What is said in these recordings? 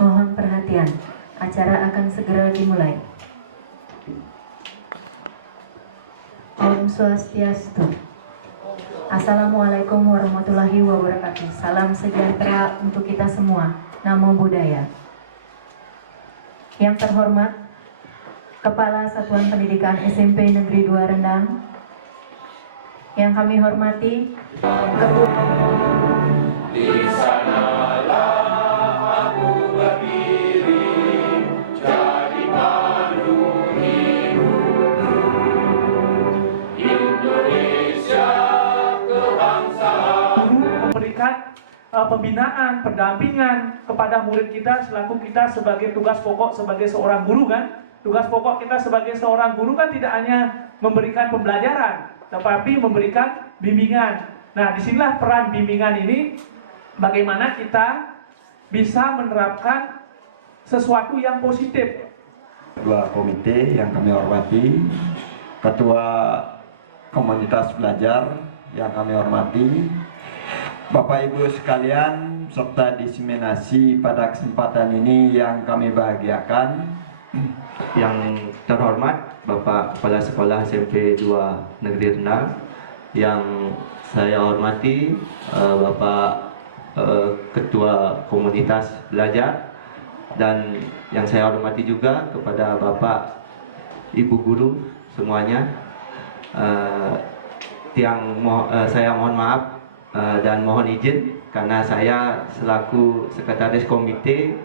Mohon perhatian, acara akan segera dimulai. Om Swastiastu. Assalamualaikum warahmatullahi wabarakatuh. Salam sejahtera untuk kita semua. Namo Buddhaya. Yang terhormat Kepala Satuan Pendidikan SMP Negeri 2 Rendang, yang kami hormati Ketua Di sanalah aku berdiri, jadi pandu hidupku. Indonesia kebangsaan. Memberikan pembinaan, pendampingan kepada murid kita selaku kita sebagai tugas pokok sebagai seorang guru kan. Tugas pokok kita sebagai seorang guru kan tidak hanya memberikan pembelajaran, tetapi memberikan bimbingan. Nah, disinilah peran bimbingan ini, bagaimana kita bisa menerapkan sesuatu yang positif. Ketua komite yang kami hormati, Ketua Komunitas Belajar yang kami hormati, Bapak Ibu sekalian, serta diseminasi pada kesempatan ini yang kami bahagiakan. Yang terhormat Bapak Kepala Sekolah SMP 2 Negeri Rendang, yang saya hormati Bapak Ketua Komunitas Belajar, dan yang saya hormati juga kepada Bapak Ibu Guru semuanya. Saya mohon maaf dan mohon izin karena saya selaku sekretaris komite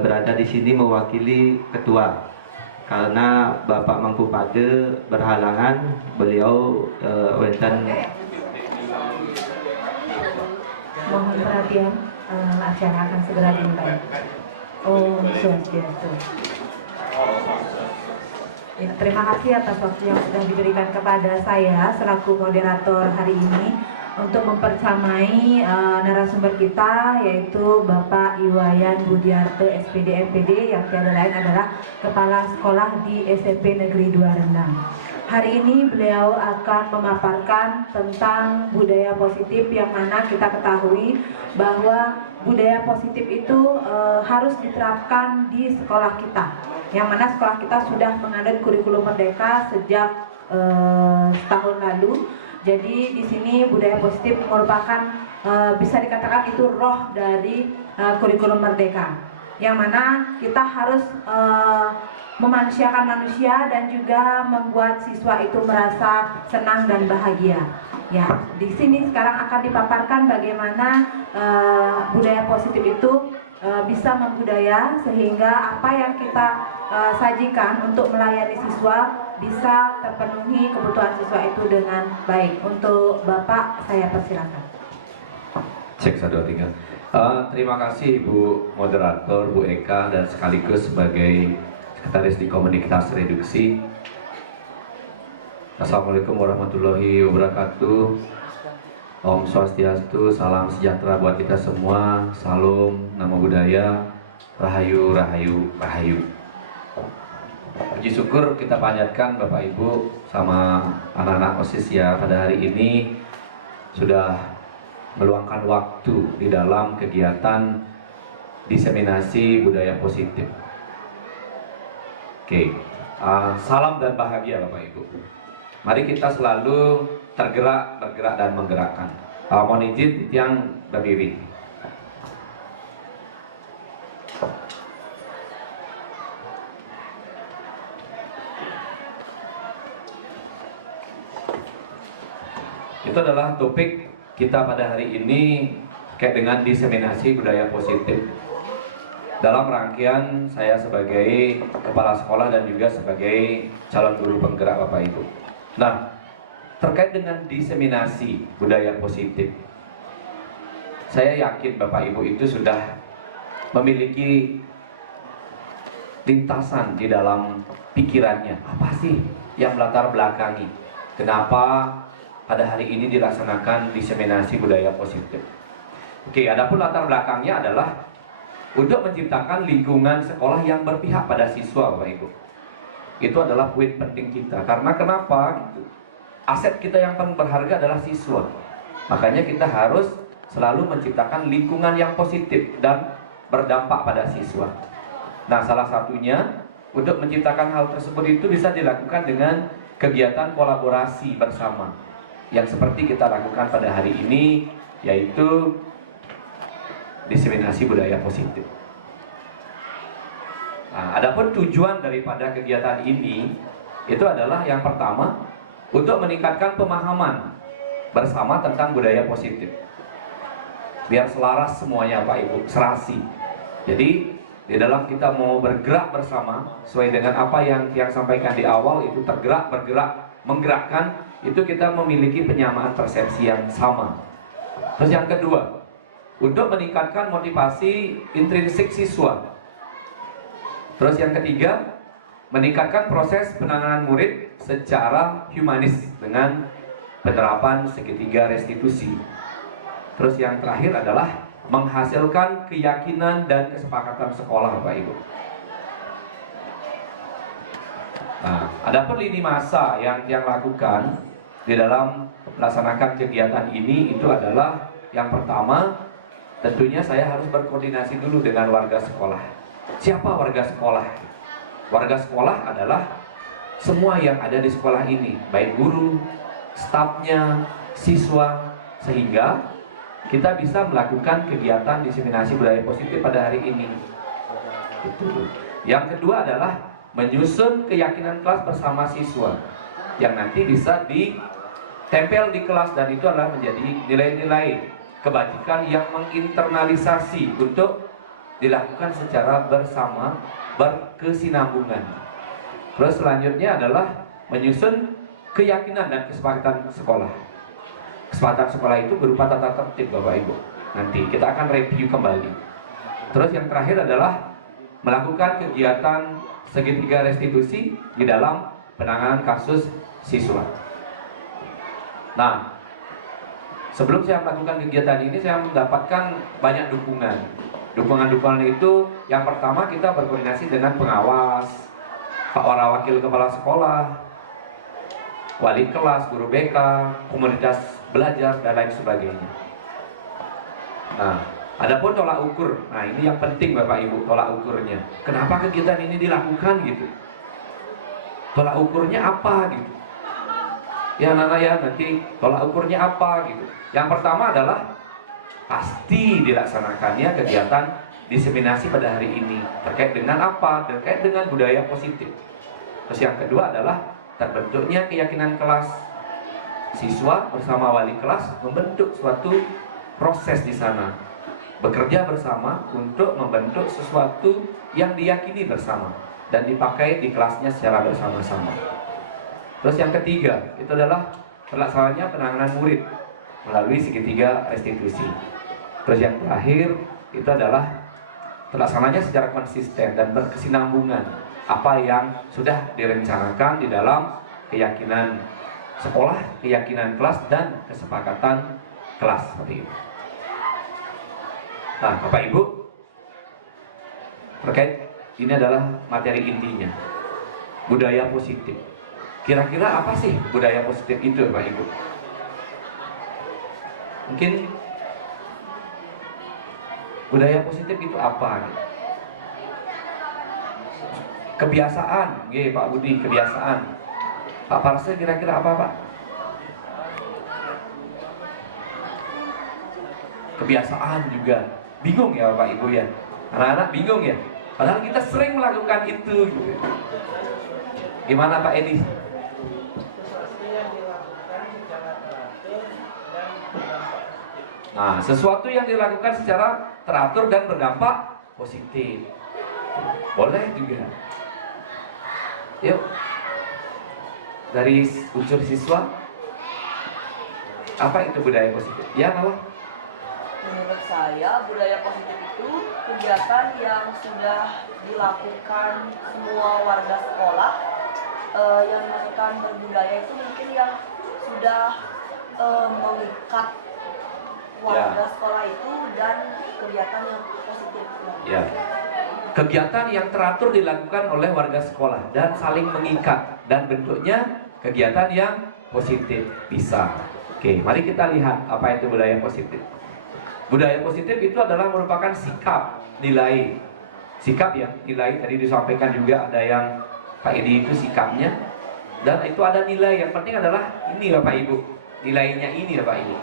berada di sini mewakili ketua, karena Bapak Mangku Pade berhalangan, beliau wenten. Mohon perhatian, acara akan segera dimulai. Om Swastiastu. Ya, terima kasih atas waktu yang sudah diberikan kepada saya selaku moderator hari ini untuk mempersamai narasumber kita, yaitu Bapak Iwayan Budiarto SPD MPD, yang tiada lain adalah Kepala Sekolah di SMP Negeri 2 Rendang. Hari ini beliau akan memaparkan tentang budaya positif, yang mana kita ketahui bahwa budaya positif itu harus diterapkan di sekolah kita, yang mana sekolah kita sudah menganut kurikulum merdeka sejak tahun lalu. Jadi di sini budaya positif merupakan bisa dikatakan itu roh dari kurikulum merdeka, yang mana kita harus memanusiakan manusia dan juga membuat siswa itu merasa senang dan bahagia. Ya, di sini sekarang akan dipaparkan bagaimana budaya positif itu bisa membudaya, sehingga apa yang kita sajikan untuk melayani siswa bisa terpenuhi kebutuhan siswa itu dengan baik. Untuk Bapak, saya persilakan. Cek 1, 2, 3. Terima kasih Bu Moderator, Bu Eka, dan sekaligus sebagai Sekretaris di Komunitas Reduksi. Assalamualaikum warahmatullahi wabarakatuh. Om Swastiastu, salam sejahtera buat kita semua. Salam, Namo Buddhaya, Rahayu, Rahayu, Rahayu. Puji syukur kita panjatkan Bapak Ibu sama anak-anak OSIS ya, pada hari ini sudah meluangkan waktu di dalam kegiatan diseminasi budaya positif. Oke, salam dan bahagia Bapak Ibu. Mari kita selalu tergerak, bergerak, dan menggerakkan. Mohon izin yang berdiri. Itu adalah topik kita pada hari ini terkait dengan diseminasi budaya positif. Dalam rangkaian saya sebagai kepala sekolah dan juga sebagai calon guru penggerak Bapak Ibu. Nah, terkait dengan diseminasi budaya positif, saya yakin Bapak Ibu itu sudah memiliki lintasan di dalam pikirannya. Apa sih yang melatar belakangi kenapa pada hari ini dilaksanakan diseminasi budaya positif? Oke, adapun latar belakangnya adalah untuk menciptakan lingkungan sekolah yang berpihak pada siswa, Bapak Ibu. Itu adalah poin penting kita. Karena kenapa? Gitu. Aset kita yang paling berharga adalah siswa. Makanya kita harus selalu menciptakan lingkungan yang positif. Dan berdampak pada siswa. Nah, salah satunya untuk menciptakan hal tersebut itu bisa dilakukan dengan kegiatan kolaborasi bersama yang seperti kita lakukan pada hari ini, yaitu diseminasi budaya positif. Nah, adapun tujuan daripada kegiatan ini itu adalah yang pertama untuk meningkatkan pemahaman bersama tentang budaya positif. Biar selaras semuanya Pak Ibu, serasi. Jadi di dalam kita mau bergerak bersama sesuai dengan apa yang sampaikan di awal, itu tergerak, bergerak, menggerakkan, itu kita memiliki penyamaan persepsi yang sama. Terus yang kedua, untuk meningkatkan motivasi intrinsik siswa. Terus yang ketiga, meningkatkan proses penanganan murid secara humanis dengan penerapan segitiga restitusi. Terus yang terakhir adalah menghasilkan keyakinan dan kesepakatan sekolah, Bapak Ibu. Nah, adapun lini masa yang lakukan di dalam melaksanakan kegiatan ini itu adalah yang pertama, tentunya saya harus berkoordinasi dulu dengan warga sekolah. Siapa warga sekolah? Warga sekolah adalah semua yang ada di sekolah ini, baik guru, stafnya, siswa, sehingga kita bisa melakukan kegiatan diseminasi budaya positif pada hari ini. Itu. Yang kedua adalah menyusun keyakinan kelas bersama siswa yang nanti bisa ditempel di kelas, dan itu adalah menjadi nilai-nilai kebajikan yang menginternalisasi untuk dilakukan secara bersama, berkesinambungan. Terus selanjutnya adalah menyusun keyakinan dan kesepakatan sekolah. Kesepakatan sekolah itu berupa tata tertib, Bapak Ibu. Nanti kita akan review kembali. Terus yang terakhir adalah melakukan kegiatan segitiga restitusi di dalam penanganan kasus siswa. Nah, sebelum saya melakukan kegiatan ini, saya mendapatkan banyak dukungan. Dukungan-dukungan itu yang pertama kita berkoordinasi dengan pengawas, Pak Wakil Kepala Sekolah, wali kelas, guru BK, komunitas belajar, dan lain sebagainya. Nah, adapun tolak ukur, nah ini yang penting Bapak Ibu, tolak ukurnya. Kenapa kegiatan ini dilakukan gitu? Tolak ukurnya apa gitu? Ya Nana ya, nanti tolak ukurnya apa gitu. Yang pertama adalah pasti dilaksanakannya kegiatan diseminasi pada hari ini. Terkait dengan apa? Terkait dengan budaya positif. Terus yang kedua adalah terbentuknya keyakinan kelas. Siswa bersama wali kelas membentuk suatu proses di sana. Bekerja bersama untuk membentuk sesuatu yang diyakini bersama dan dipakai di kelasnya secara bersama-sama. Terus yang ketiga, itu adalah terlaksananya penanganan murid melalui segitiga restitusi. Terus yang terakhir, itu adalah terlaksananya secara konsisten dan berkesinambungan apa yang sudah direncanakan di dalam keyakinan sekolah, keyakinan kelas, dan kesepakatan kelas seperti itu. Nah, Bapak Ibu, terkait ini adalah materi intinya, budaya positif. Kira-kira apa sih budaya positif itu, Bapak Ibu? Mungkin budaya positif itu apa? Kebiasaan, Pak Budi, kebiasaan. Pak Parse kira-kira apa, Pak? Kebiasaan juga. Bingung ya Bapak Ibu ya? Anak-anak bingung ya? Padahal kita sering melakukan itu gitu. Gimana Pak Edi? Nah, sesuatu yang dilakukan secara teratur dan berdampak positif. Boleh juga. Yuk. Dari unsur siswa, apa itu budaya positif? Ya, Nala? Menurut saya, budaya positif itu kegiatan yang sudah dilakukan semua warga sekolah. Yang dimaksudkan berbudaya itu mungkin yang sudah mengikat warga sekolah itu dan kegiatan yang positif. Ya. Kegiatan yang teratur dilakukan oleh warga sekolah dan saling mengikat, dan bentuknya kegiatan yang positif bisa. Oke, mari kita lihat apa itu budaya positif. Budaya positif itu adalah merupakan sikap, nilai. Sikap ya, nilai tadi disampaikan juga ada yang Pak Edi itu sikapnya, dan itu ada nilai. Yang penting adalah ini Bapak Ibu, nilainya ini Bapak Ibu,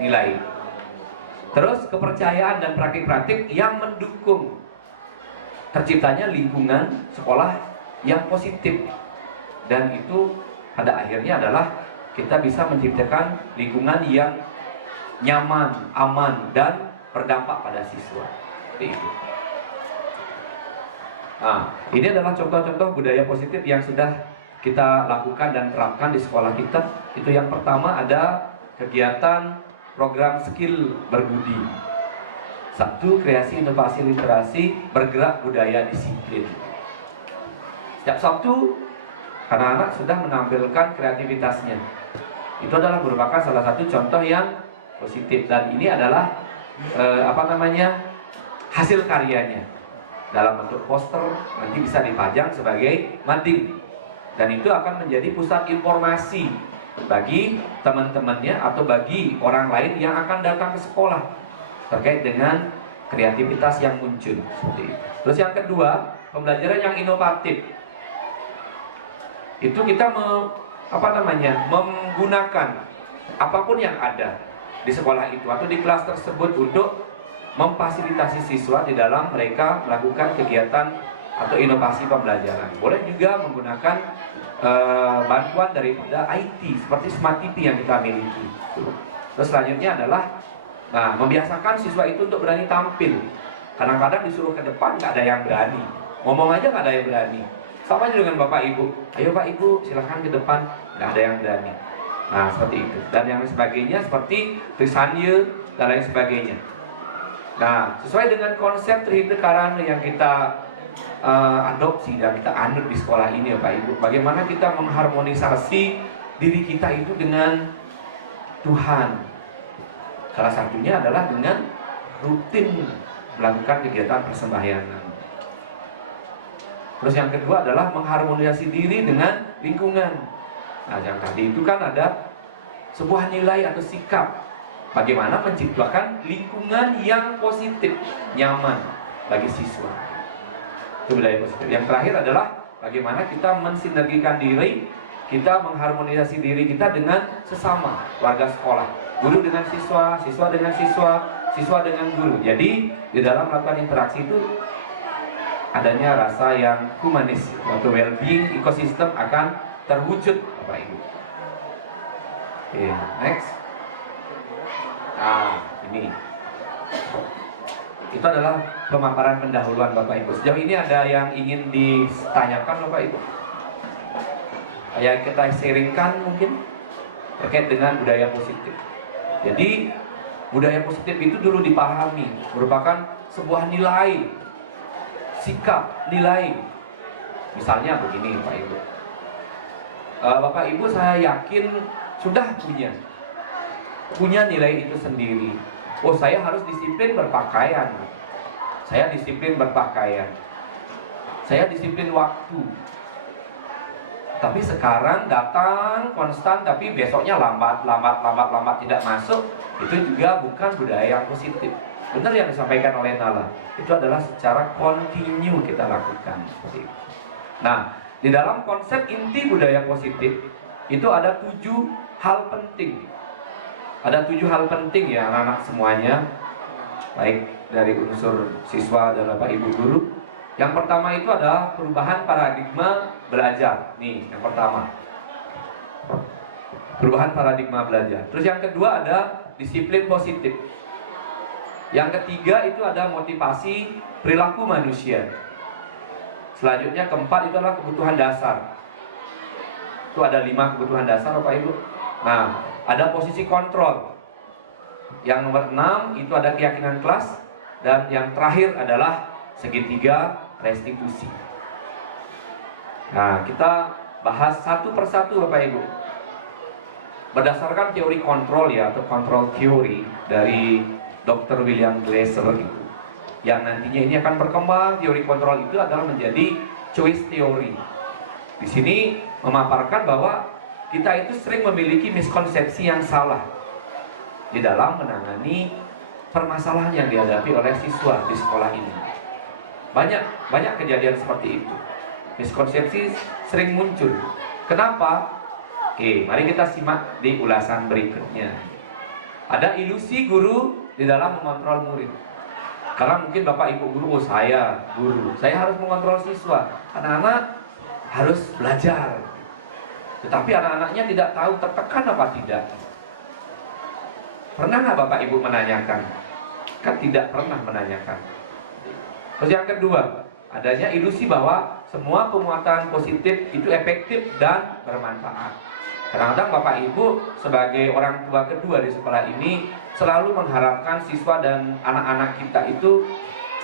nilai. Terus kepercayaan dan praktik-praktik yang mendukung terciptanya lingkungan sekolah yang positif, dan itu pada akhirnya adalah kita bisa menciptakan lingkungan yang nyaman, aman, dan berdampak pada siswa. Seperti itu. Nah, ini adalah contoh-contoh budaya positif yang sudah kita lakukan dan terapkan di sekolah kita. Itu yang pertama ada kegiatan program skill berbudi. Satu, kreasi inovasi literasi bergerak budaya disiplin. Setiap Sabtu, anak-anak sudah menampilkan kreativitasnya. Itu adalah merupakan salah satu contoh yang positif, dan ini adalah hasil karyanya dalam bentuk poster, nanti bisa dipajang sebagai mading, dan itu akan menjadi pusat informasi bagi teman-temannya atau bagi orang lain yang akan datang ke sekolah terkait dengan kreativitas yang muncul seperti itu. Terus yang kedua, pembelajaran yang inovatif. Itu kita menggunakan apapun yang ada di sekolah itu atau di kelas tersebut untuk memfasilitasi siswa di dalam mereka melakukan kegiatan atau inovasi pembelajaran. Boleh juga menggunakan bantuan daripada IT seperti Smart TV yang kita miliki. Terus selanjutnya adalah membiasakan siswa itu untuk berani tampil. Kadang-kadang disuruh ke depan nggak ada yang berani, ngomong aja nggak ada yang berani. Sama aja dengan Bapak Ibu, ayo Pak Ibu silahkan ke depan, nggak ada yang berani. Nah seperti itu, dan yang sebagainya seperti Trisanye dan lain sebagainya. Nah sesuai dengan konsep Trihita Karana yang kita adopsi dan kita anut di sekolah ini Bapak Ibu, bagaimana kita mengharmonisasi diri kita itu dengan Tuhan. Salah satunya adalah dengan rutin melakukan kegiatan persembahyangan. Terus yang kedua adalah mengharmonisasi diri dengan lingkungan. Nah yang tadi itu kan ada sebuah nilai atau sikap, bagaimana menciptakan lingkungan yang positif, nyaman bagi siswa. Itu budaya positif. Yang terakhir adalah bagaimana kita mensinergikan diri, kita mengharmonisasi diri kita dengan sesama warga sekolah, guru dengan siswa, siswa dengan siswa, siswa dengan guru. Jadi di dalam melakukan interaksi itu adanya rasa yang humanis, atau well-being ekosistem akan terwujud Bapak Ibu. Oke, next. Nah, ini itu adalah pemaparan pendahuluan Bapak Ibu. Sejauh ini ada yang ingin ditanyakan Bapak Ibu? Yang kita sharingkan mungkin terkait dengan budaya positif. Jadi budaya positif itu dulu dipahami merupakan sebuah nilai, sikap, nilai. Misalnya begini Pak Ibu, Bapak Ibu saya yakin sudah punya nilai itu sendiri. Oh saya harus disiplin berpakaian, saya disiplin berpakaian, saya disiplin waktu. Tapi sekarang datang konstan, tapi besoknya lambat tidak masuk. Itu juga bukan budaya yang positif. Benar yang disampaikan oleh Nala, itu adalah secara kontinu kita lakukan seperti itu. Nah, di dalam konsep inti budaya positif itu ada 7 hal penting. Ada 7 hal penting ya anak-anak semuanya, baik dari unsur siswa dan Bapak Ibu guru. Yang pertama itu adalah perubahan paradigma belajar. Nih, yang pertama. Perubahan paradigma belajar. Terus yang kedua ada disiplin positif. Yang ketiga itu ada motivasi perilaku manusia. Selanjutnya keempat itu adalah kebutuhan dasar. Itu ada 5 kebutuhan dasar Bapak Ibu. Nah, ada posisi kontrol. Yang nomor 6 itu ada keyakinan kelas. Dan yang terakhir adalah segitiga restitusi. Nah, kita bahas satu persatu Bapak Ibu. Berdasarkan teori kontrol ya, atau kontrol teori dari Dr. William Glasser gitu, yang nantinya ini akan berkembang. Teori kontrol itu adalah menjadi choice theory. Di sini memaparkan bahwa kita itu sering memiliki miskonsepsi yang salah di dalam menangani permasalahan yang dihadapi oleh siswa di sekolah ini. Banyak kejadian seperti itu. Miskonsepsi sering muncul. Kenapa? Oke, mari kita simak di ulasan berikutnya. Ada ilusi guru di dalam mengontrol murid. Karena mungkin Bapak Ibu guru, oh saya guru, saya harus mengontrol siswa. Anak-anak harus belajar. Tetapi anak-anaknya tidak tahu tertekan apa tidak. Pernah nggak Bapak Ibu menanyakan? Kan tidak pernah menanyakan. Terus yang kedua, adanya ilusi bahwa semua penguatan positif itu efektif dan bermanfaat. Kadang-kadang Bapak Ibu sebagai orang tua kedua di sekolah ini selalu mengharapkan siswa dan anak-anak kita itu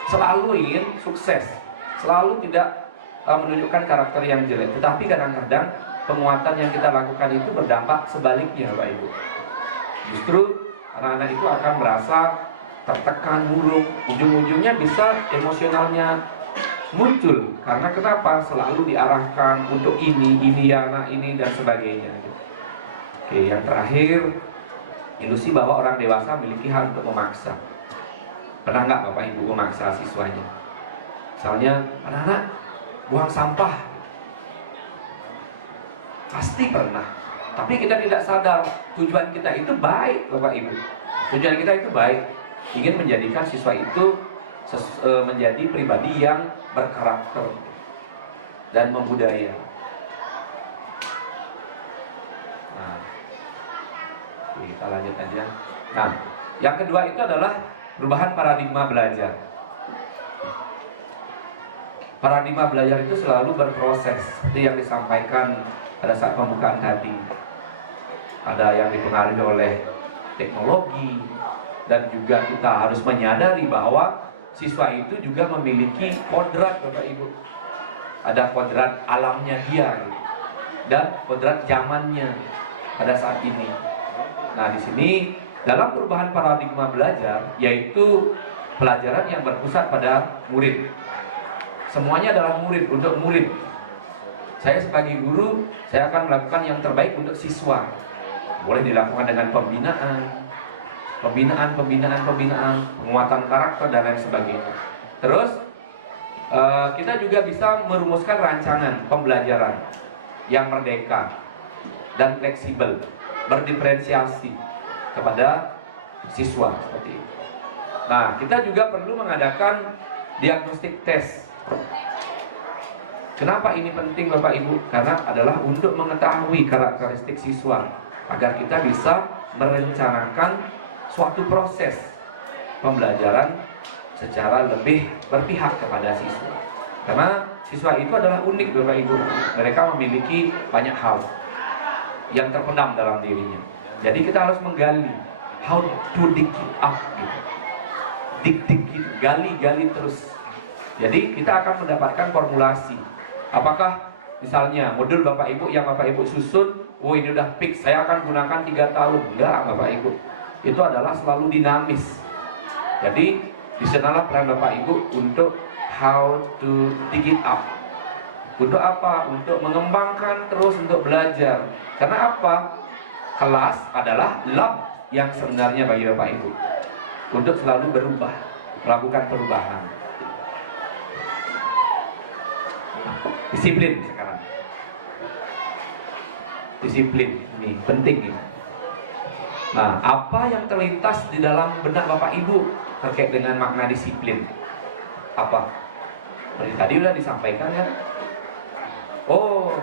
selalu ingin sukses, selalu tidak menunjukkan karakter yang jelek. Tetapi kadang-kadang penguatan yang kita lakukan itu berdampak sebaliknya Bapak Ibu. Justru anak-anak itu akan merasa tertekan, murung, ujung-ujungnya bisa emosionalnya muncul. Karena kenapa? Selalu diarahkan untuk ini ya anak ini dan sebagainya. Oke, yang terakhir, ilusi bahwa orang dewasa memiliki hak untuk memaksa. Pernah nggak Bapak Ibu memaksa siswanya? Misalnya, anak-anak buang sampah. Pasti pernah. Tapi kita tidak sadar tujuan kita itu baik Bapak Ibu. Tujuan kita itu baik. Ingin menjadikan siswa itu menjadi pribadi yang berkarakter dan membudaya. Nah, kita lanjut aja. Nah, yang kedua itu adalah perubahan paradigma belajar. Paradigma belajar itu selalu berproses, seperti yang disampaikan pada saat pembukaan tadi. Ada yang dipengaruhi oleh teknologi, dan juga kita harus menyadari bahwa siswa itu juga memiliki kodrat Bapak Ibu. Ada kodrat alamnya dia gitu, dan kodrat zamannya pada saat ini. Nah, di sini dalam perubahan paradigma belajar, yaitu pelajaran yang berpusat pada murid. Semuanya adalah murid, untuk murid. Saya sebagai guru, saya akan melakukan yang terbaik untuk siswa. Boleh dilakukan dengan pembinaan, penguatan karakter dan lain sebagainya. Terus kita juga bisa merumuskan rancangan pembelajaran yang merdeka dan fleksibel, berdiferensiasi kepada siswa seperti itu. Nah, kita juga perlu mengadakan diagnostik tes. Kenapa ini penting Bapak Ibu? Karena adalah untuk mengetahui karakteristik siswa agar kita bisa merencanakan suatu proses pembelajaran secara lebih berpihak kepada siswa. Karena siswa itu adalah unik Bapak Ibu. Mereka memiliki banyak hal yang terpendam dalam dirinya. Jadi kita harus menggali how to dig it up gitu. Dig gitu, gali terus. Jadi kita akan mendapatkan formulasi. Apakah misalnya modul Bapak Ibu yang Bapak Ibu susun, oh ini udah fix, saya akan gunakan 3 tahun. Enggak Bapak Ibu. Itu adalah selalu dinamis. Jadi disanalah peran Bapak Ibu untuk how to dig it up. Untuk apa? Untuk mengembangkan terus, untuk belajar. Karena apa? Kelas adalah lab yang sebenarnya bagi Bapak Ibu, untuk selalu berubah, melakukan perubahan. Disiplin sekarang. Disiplin ini penting ini. Nah, apa yang terlintas di dalam benak Bapak Ibu terkait dengan makna disiplin? Apa? Tadi udah disampaikan ya. Oh,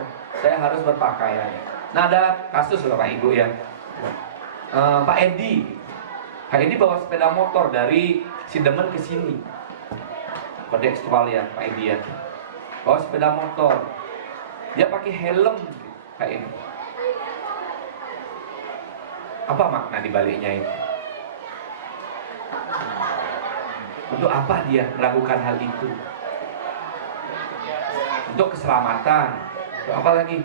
saya harus berpakaian. Nah, ada kasus Bapak Ibu ya. Pak Edi bawa sepeda motor dari Sidemen ke sini. Kontekstual ya Pak Edi ya. Bawa sepeda motor. Dia pakai helm kayak ini. Apa makna dibaliknya itu? Untuk apa dia melakukan hal itu? Untuk keselamatan. Untuk apa lagi?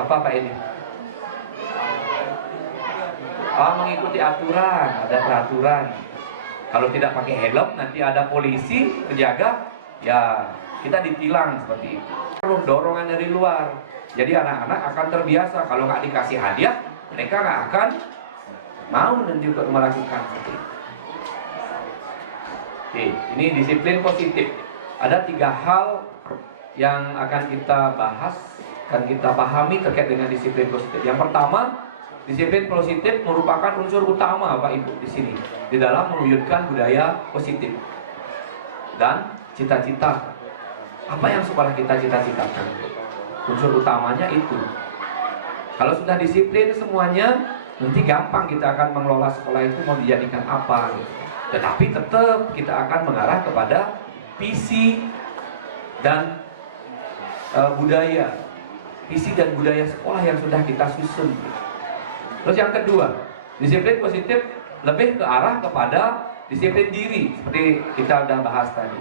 Apa Pak ini? Mengikuti aturan, ada peraturan. Kalau tidak pakai helm, nanti ada polisi penjaga, ya kita ditilang seperti itu. Dorongan dari luar. Jadi anak-anak akan terbiasa kalau nggak dikasih hadiah, mereka nggak akan mau nanti untuk melakukan seperti itu. Oke, ini disiplin positif. Ada 3 hal yang akan kita bahas, akan kita pahami terkait dengan disiplin positif. Yang pertama, disiplin positif merupakan unsur utama Bapak Ibu di sini di dalam mewujudkan budaya positif dan cita-cita. Apa yang sekolah kita cita-citakan? Unsur utamanya itu. Kalau sudah disiplin semuanya, nanti gampang kita akan mengelola sekolah itu mau dijadikan apa gitu. Tetapi tetap kita akan mengarah kepada visi dan budaya, visi dan budaya sekolah yang sudah kita susun. Terus yang kedua, disiplin positif lebih ke arah kepada disiplin diri, seperti kita sudah bahas tadi.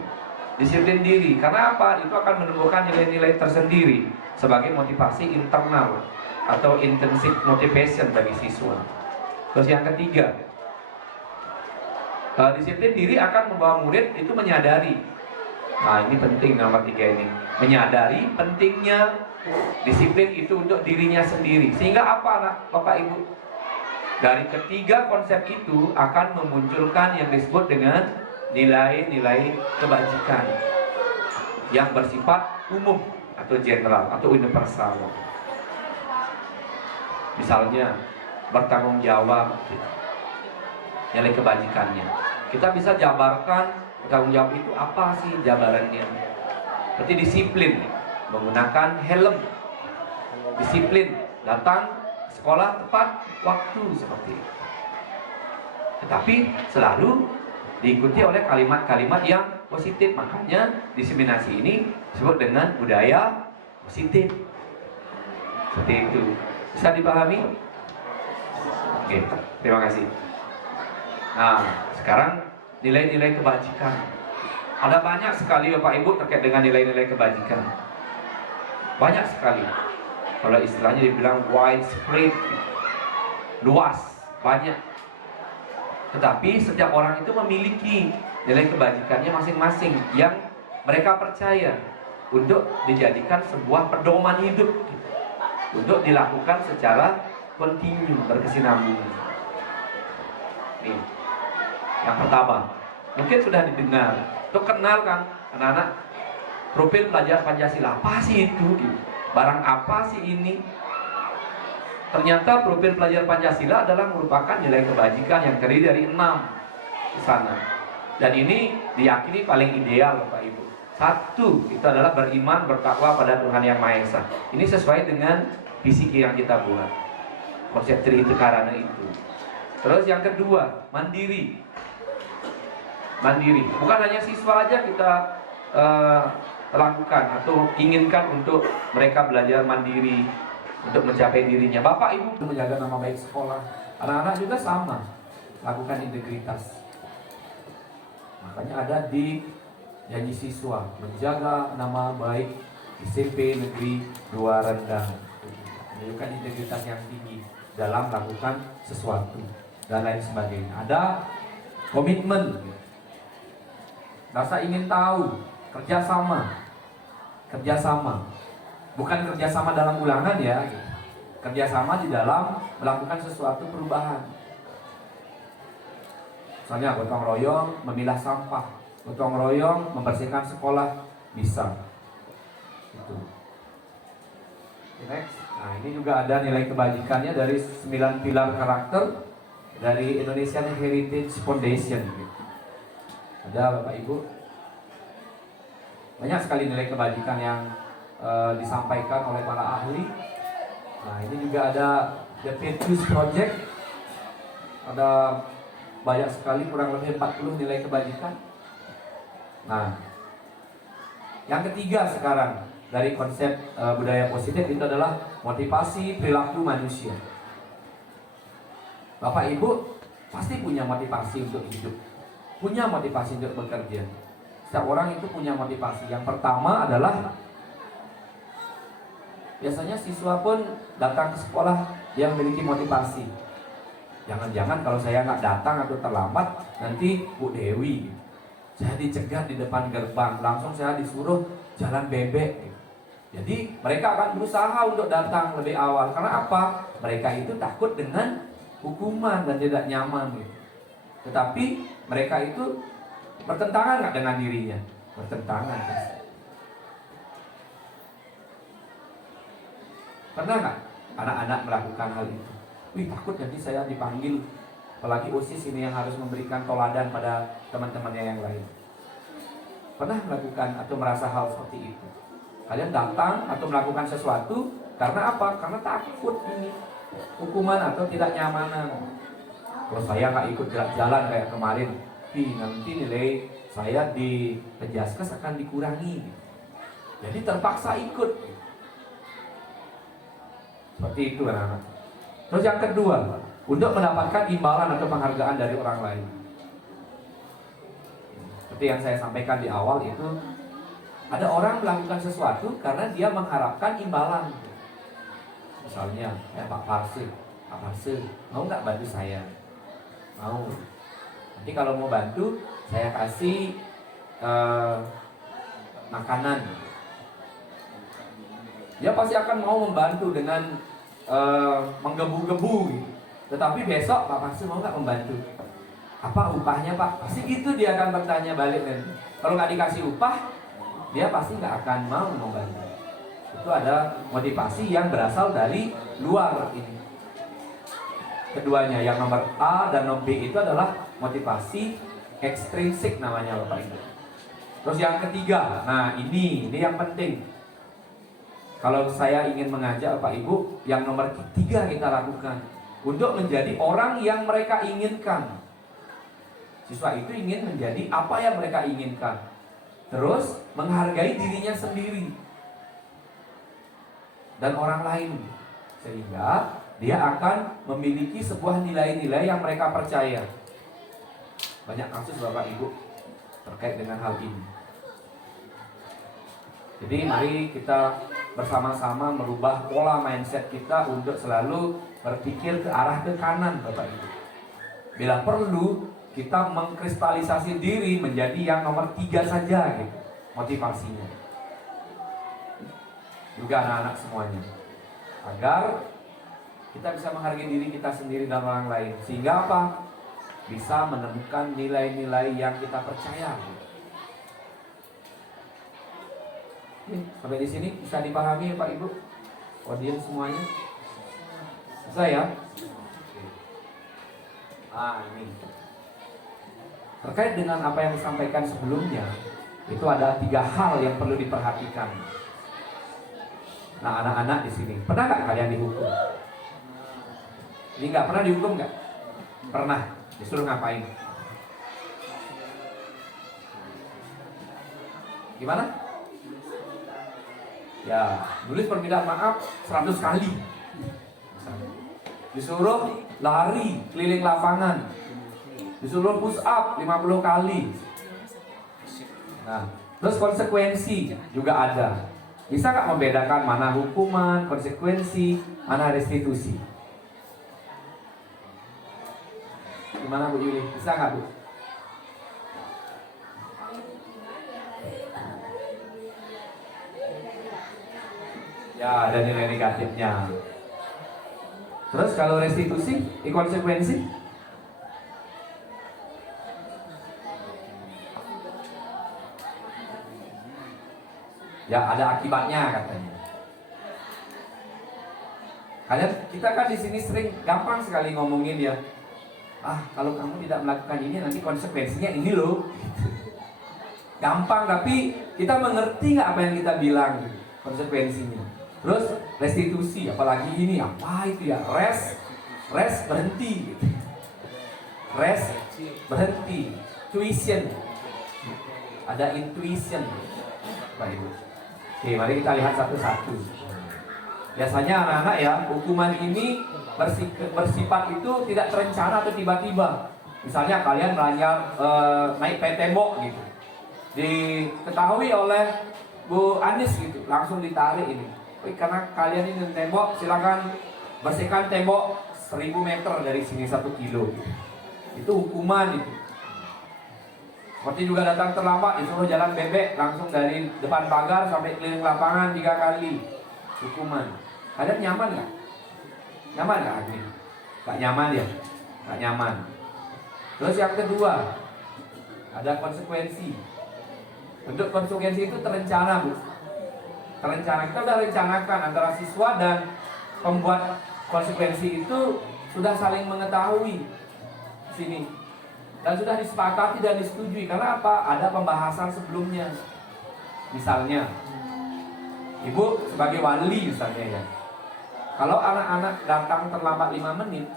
Disiplin diri, karena apa? Itu akan menumbuhkan nilai-nilai tersendiri sebagai motivasi internal atau intrinsic motivation bagi siswa. Terus yang ketiga, disiplin diri akan membawa murid itu menyadari. Nah ini penting nomor 3 ini, menyadari pentingnya disiplin itu untuk dirinya sendiri. Sehingga apa Bapak Ibu? Dari ketiga konsep itu akan memunculkan yang disebut dengan nilai-nilai kebajikan yang bersifat umum atau general atau universal. Misalnya bertanggung jawab, nilai kebajikannya. Kita bisa jabarkan bertanggung jawab itu apa sih jabarannya? Seperti disiplin menggunakan helm, disiplin datang sekolah tepat waktu seperti itu. Tetapi selalu diikuti oleh kalimat-kalimat yang positif. Makanya diseminasi ini disebut dengan budaya positif. Seperti itu. Bisa dipahami? Oke, terima kasih. Nah, sekarang nilai-nilai kebajikan. Ada banyak sekali Bapak Ibu terkait dengan nilai-nilai kebajikan. Banyak sekali. Kalau istilahnya dibilang widespread, luas, banyak. Tetapi setiap orang itu memiliki nilai kebajikannya masing-masing yang mereka percaya untuk dijadikan sebuah pedoman hidup, untuk dilakukan secara kontinu, berkesinambungan. Nih, yang pertama, mungkin sudah didengar, tuh kenal kan anak-anak profil pelajar Pancasila, apa sih itu? Barang apa sih ini? Ternyata profil pelajar Pancasila adalah merupakan nilai kebajikan yang terdiri dari 6 di sana. Dan ini diyakini paling ideal Bapak Ibu. 1, itu adalah beriman, bertakwa pada Tuhan Yang Maha Esa. Ini sesuai dengan visi yang kita buat. Konsep itu karena itu. Terus yang kedua, mandiri. Mandiri. Bukan hanya siswa aja kita lakukan atau inginkan untuk mereka belajar mandiri, untuk mencapai dirinya. Bapak Ibu menjaga nama baik sekolah. Anak-anak juga sama, lakukan integritas. Makanya ada di janji siswa, menjaga nama baik SMP Negeri 2 Rendang, menunjukkan integritas yang tinggi dalam melakukan sesuatu dan lain sebagainya. Ada komitmen, rasa ingin tahu, kerjasama, bukan kerjasama dalam ulangan ya, kerjasama di dalam melakukan sesuatu perubahan. Misalnya gotong royong memilah sampah, gotong royong membersihkan sekolah, bisa. Itu. Next. Nah ini juga ada nilai kebajikannya dari 9 pilar karakter dari Indonesian Heritage Foundation. Ada Bapak Ibu, banyak sekali nilai kebajikan yang disampaikan oleh para ahli. Nah ini juga ada The Petrus Project, ada banyak sekali, kurang lebih 40 nilai kebajikan. Nah yang ketiga sekarang dari konsep budaya positif itu adalah motivasi perilaku manusia. Bapak Ibu pasti punya motivasi untuk hidup, punya motivasi untuk bekerja. Setiap orang itu punya motivasi. Yang pertama adalah biasanya siswa pun datang ke sekolah dia memiliki motivasi. Jangan-jangan kalau saya nggak datang atau terlambat, nanti Bu Dewi, saya dicegat di depan gerbang, langsung saya disuruh jalan bebek. Jadi mereka akan berusaha untuk datang lebih awal. Karena apa? Mereka itu takut dengan hukuman dan tidak nyaman gitu. Tetapi mereka itu bertentangan nggak dengan dirinya? Bertentangan. Pernah nggak anak-anak melakukan hal itu? Wih, takut nanti saya dipanggil, apalagi OSIS ini yang harus memberikan toladan pada teman-temannya yang lain. Pernah melakukan atau merasa hal seperti itu? Kalian datang atau melakukan sesuatu karena apa? Karena takut ini hukuman atau tidak nyamanan. Kalau saya nggak ikut jalan kayak kemarin, nanti nilai saya di Penjaskes akan dikurangi. Jadi terpaksa ikut. Seperti itu anak-anak. Terus yang kedua, untuk mendapatkan imbalan atau penghargaan dari orang lain. Seperti yang saya sampaikan di awal itu, ada orang melakukan sesuatu karena dia mengharapkan imbalan. Misalnya, Pak Parse, mau nggak bantu saya? Mau. Nanti kalau mau bantu, saya kasih makanan. Dia pasti akan mau membantu dengan menggebu-gebu gitu. Tetapi besok Pak Parse mau nggak membantu? Apa upahnya Pak? Pasti gitu dia akan bertanya balik nanti. Kalau nggak dikasih upah, dia pasti nggak akan mau membantu. Itu ada motivasi yang berasal dari luar ini. Keduanya, yang nomor A dan nomor B itu adalah motivasi ekstrinsik namanya Bapak Ibu. Terus yang ketiga, nah ini yang penting. Kalau saya ingin mengajak Bapak Ibu, yang nomor ketiga kita lakukan untuk menjadi orang yang mereka inginkan. Siswa itu ingin menjadi apa yang mereka inginkan. Terus menghargai dirinya sendiri dan orang lain, sehingga dia akan memiliki sebuah nilai-nilai yang mereka percaya. Banyak kasus Bapak Ibu terkait dengan hal ini. Jadi mari kita bersama-sama merubah pola mindset kita untuk selalu berpikir ke arah ke kanan Bapak Ibu. Bila perlu kita mengkristalisasi diri menjadi yang nomor 3 saja gitu, motivasinya. Juga anak-anak semuanya, agar kita bisa menghargai diri kita sendiri dan orang lain, sehingga apa? Bisa menemukan nilai-nilai yang kita percaya. Sampai di sini bisa dipahami ya Pak Ibu, audiens semuanya? Bisa ya? Ini terkait dengan apa yang disampaikan sebelumnya, itu ada 3 hal yang perlu diperhatikan. Nah, anak-anak di sini, pernah nggak kalian dihukum? Ini nggak pernah dihukum nggak? Pernah. Disuruh ngapain? Gimana? Ya, nulis permintaan maaf 100 kali. Disuruh lari keliling lapangan. Disuruh push up 50 kali. Nah, terus konsekuensi juga ada. Bisa nggak membedakan mana hukuman, konsekuensi, mana restitusi? Gimana Bu Yuli? Bisa nggak Bu? Ya, ada nilai negatifnya. Terus kalau restitusi, konsekuensi? Ya, ada akibatnya katanya. Kita kan di sini sering gampang sekali ngomongin ya. Kalau kamu tidak melakukan ini nanti konsekuensinya ini loh. Gampang, tapi kita mengerti nggak apa yang kita bilang konsekuensinya. Terus restitusi, apalagi ini apa itu ya? Rest berhenti. Rest berhenti. Tuition. Ada intuition. Baik. Oke, mari kita lihat satu-satu. Biasanya anak-anak ya, hukuman ini bersifat itu tidak terencana atau tiba-tiba. Misalnya kalian naik tembok gitu, diketahui oleh Bu Anis gitu, langsung ditarik ini. Karena kalian ini tembok, silakan bersihkan tembok 1000 meter dari sini 1 kilo. Itu hukuman itu. Seperti juga datang terlambat, disuruh jalan bebek langsung dari depan pagar sampai keliling lapangan 3 kali. Hukuman. Kalian nyaman nggak? Nyaman nggak ini? Gak nyaman ya? Gak nyaman. Terus yang kedua, ada konsekuensi. Bentuk konsekuensi itu terencana, Bu. Terencana, kita sudah rencanakan antara siswa dan pembuat konsekuensi itu sudah saling mengetahui di sini. Dan sudah disepakati dan disetujui. Karena apa? Ada pembahasan sebelumnya. Misalnya, Ibu sebagai wali misalnya ya, kalau anak-anak datang terlambat 5 menit,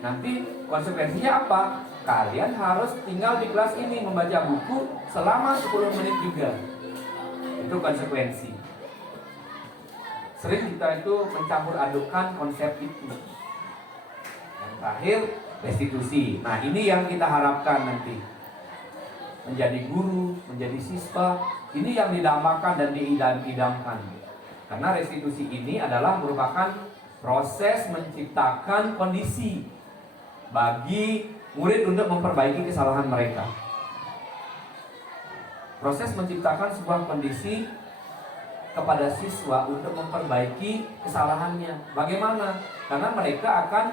nanti konsekuensinya apa? Kalian harus tinggal di kelas ini membaca buku selama 10 menit juga. Itu konsekuensi. Sering kita itu mencampur adukan konsep itu. Yang terakhir, restitusi. Nah, ini yang kita harapkan nanti. Menjadi guru, menjadi siswa, ini yang didambakan dan diidam-idamkan. Karena restitusi ini adalah merupakan proses menciptakan kondisi bagi murid untuk memperbaiki kesalahan mereka. Proses menciptakan sebuah kondisi kepada siswa untuk memperbaiki kesalahannya. Bagaimana? Karena mereka akan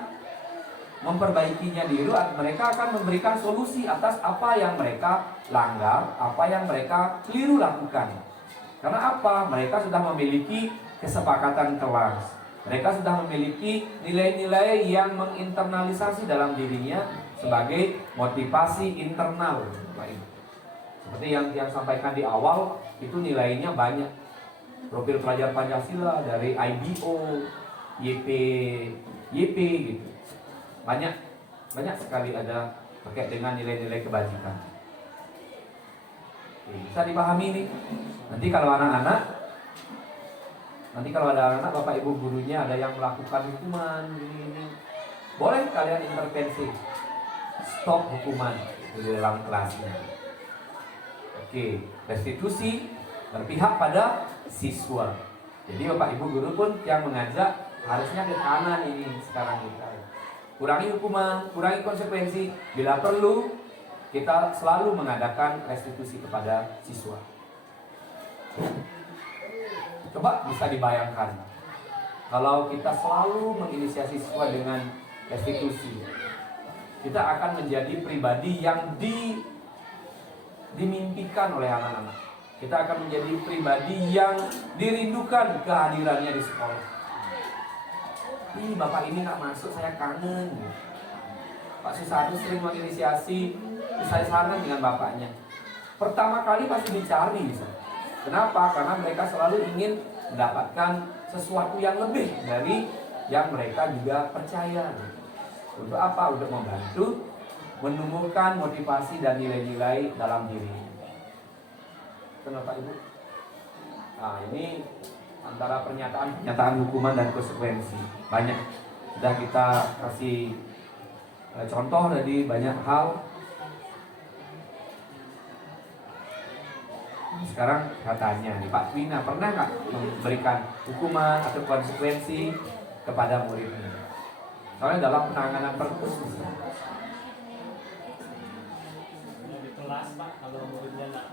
memperbaikinya dulu, mereka akan memberikan solusi atas apa yang mereka langgar, apa yang mereka keliru lakukan. Karena apa? Mereka sudah memiliki kesepakatan kelas. Mereka sudah memiliki nilai-nilai yang menginternalisasi dalam dirinya sebagai motivasi internal. Seperti yang sampaikan di awal, itu nilainya banyak. Profil pelajar Pancasila dari IBO, YP gitu. Banyak sekali ada terkait dengan nilai-nilai kebajikan. Bisa dipahami nih. Nanti kalau ada anak, bapak ibu gurunya ada yang melakukan hukuman ini, boleh kalian intervensi, stop hukuman di dalam kelasnya. Oke, restitusi berpihak pada siswa. Jadi bapak ibu guru pun yang mengajak harusnya ke kanan ini sekarang kita. Kurangi hukuman, kurangi konsekuensi. Bila perlu, kita selalu mengadakan restitusi kepada siswa. Coba bisa dibayangkan, kalau kita selalu menginisiasi siswa dengan restitusi, kita akan menjadi pribadi yang dimimpikan oleh anak-anak. Kita akan menjadi pribadi yang dirindukan kehadirannya di sekolah. Ih, bapak ini nggak masuk, saya kangen. Pak Susanu sering menginisiasi, saya kangen dengan bapaknya. Pertama kali pasti dicari. Kenapa? Karena mereka selalu ingin mendapatkan sesuatu yang lebih dari yang mereka juga percaya. Untuk apa? Untuk membantu menumbuhkan motivasi dan nilai-nilai dalam diri. Kenapa Ibu? Nah, ini antara pernyataan hukuman dan konsekuensi. Banyak. Sudah kita kasih contoh dari banyak hal. Sekarang katanya nih, Pak Twina pernah nggak memberikan hukuman atau konsekuensi kepada muridnya? Soalnya dalam penanganan perpus di kelas Pak, kalau muridnya nggak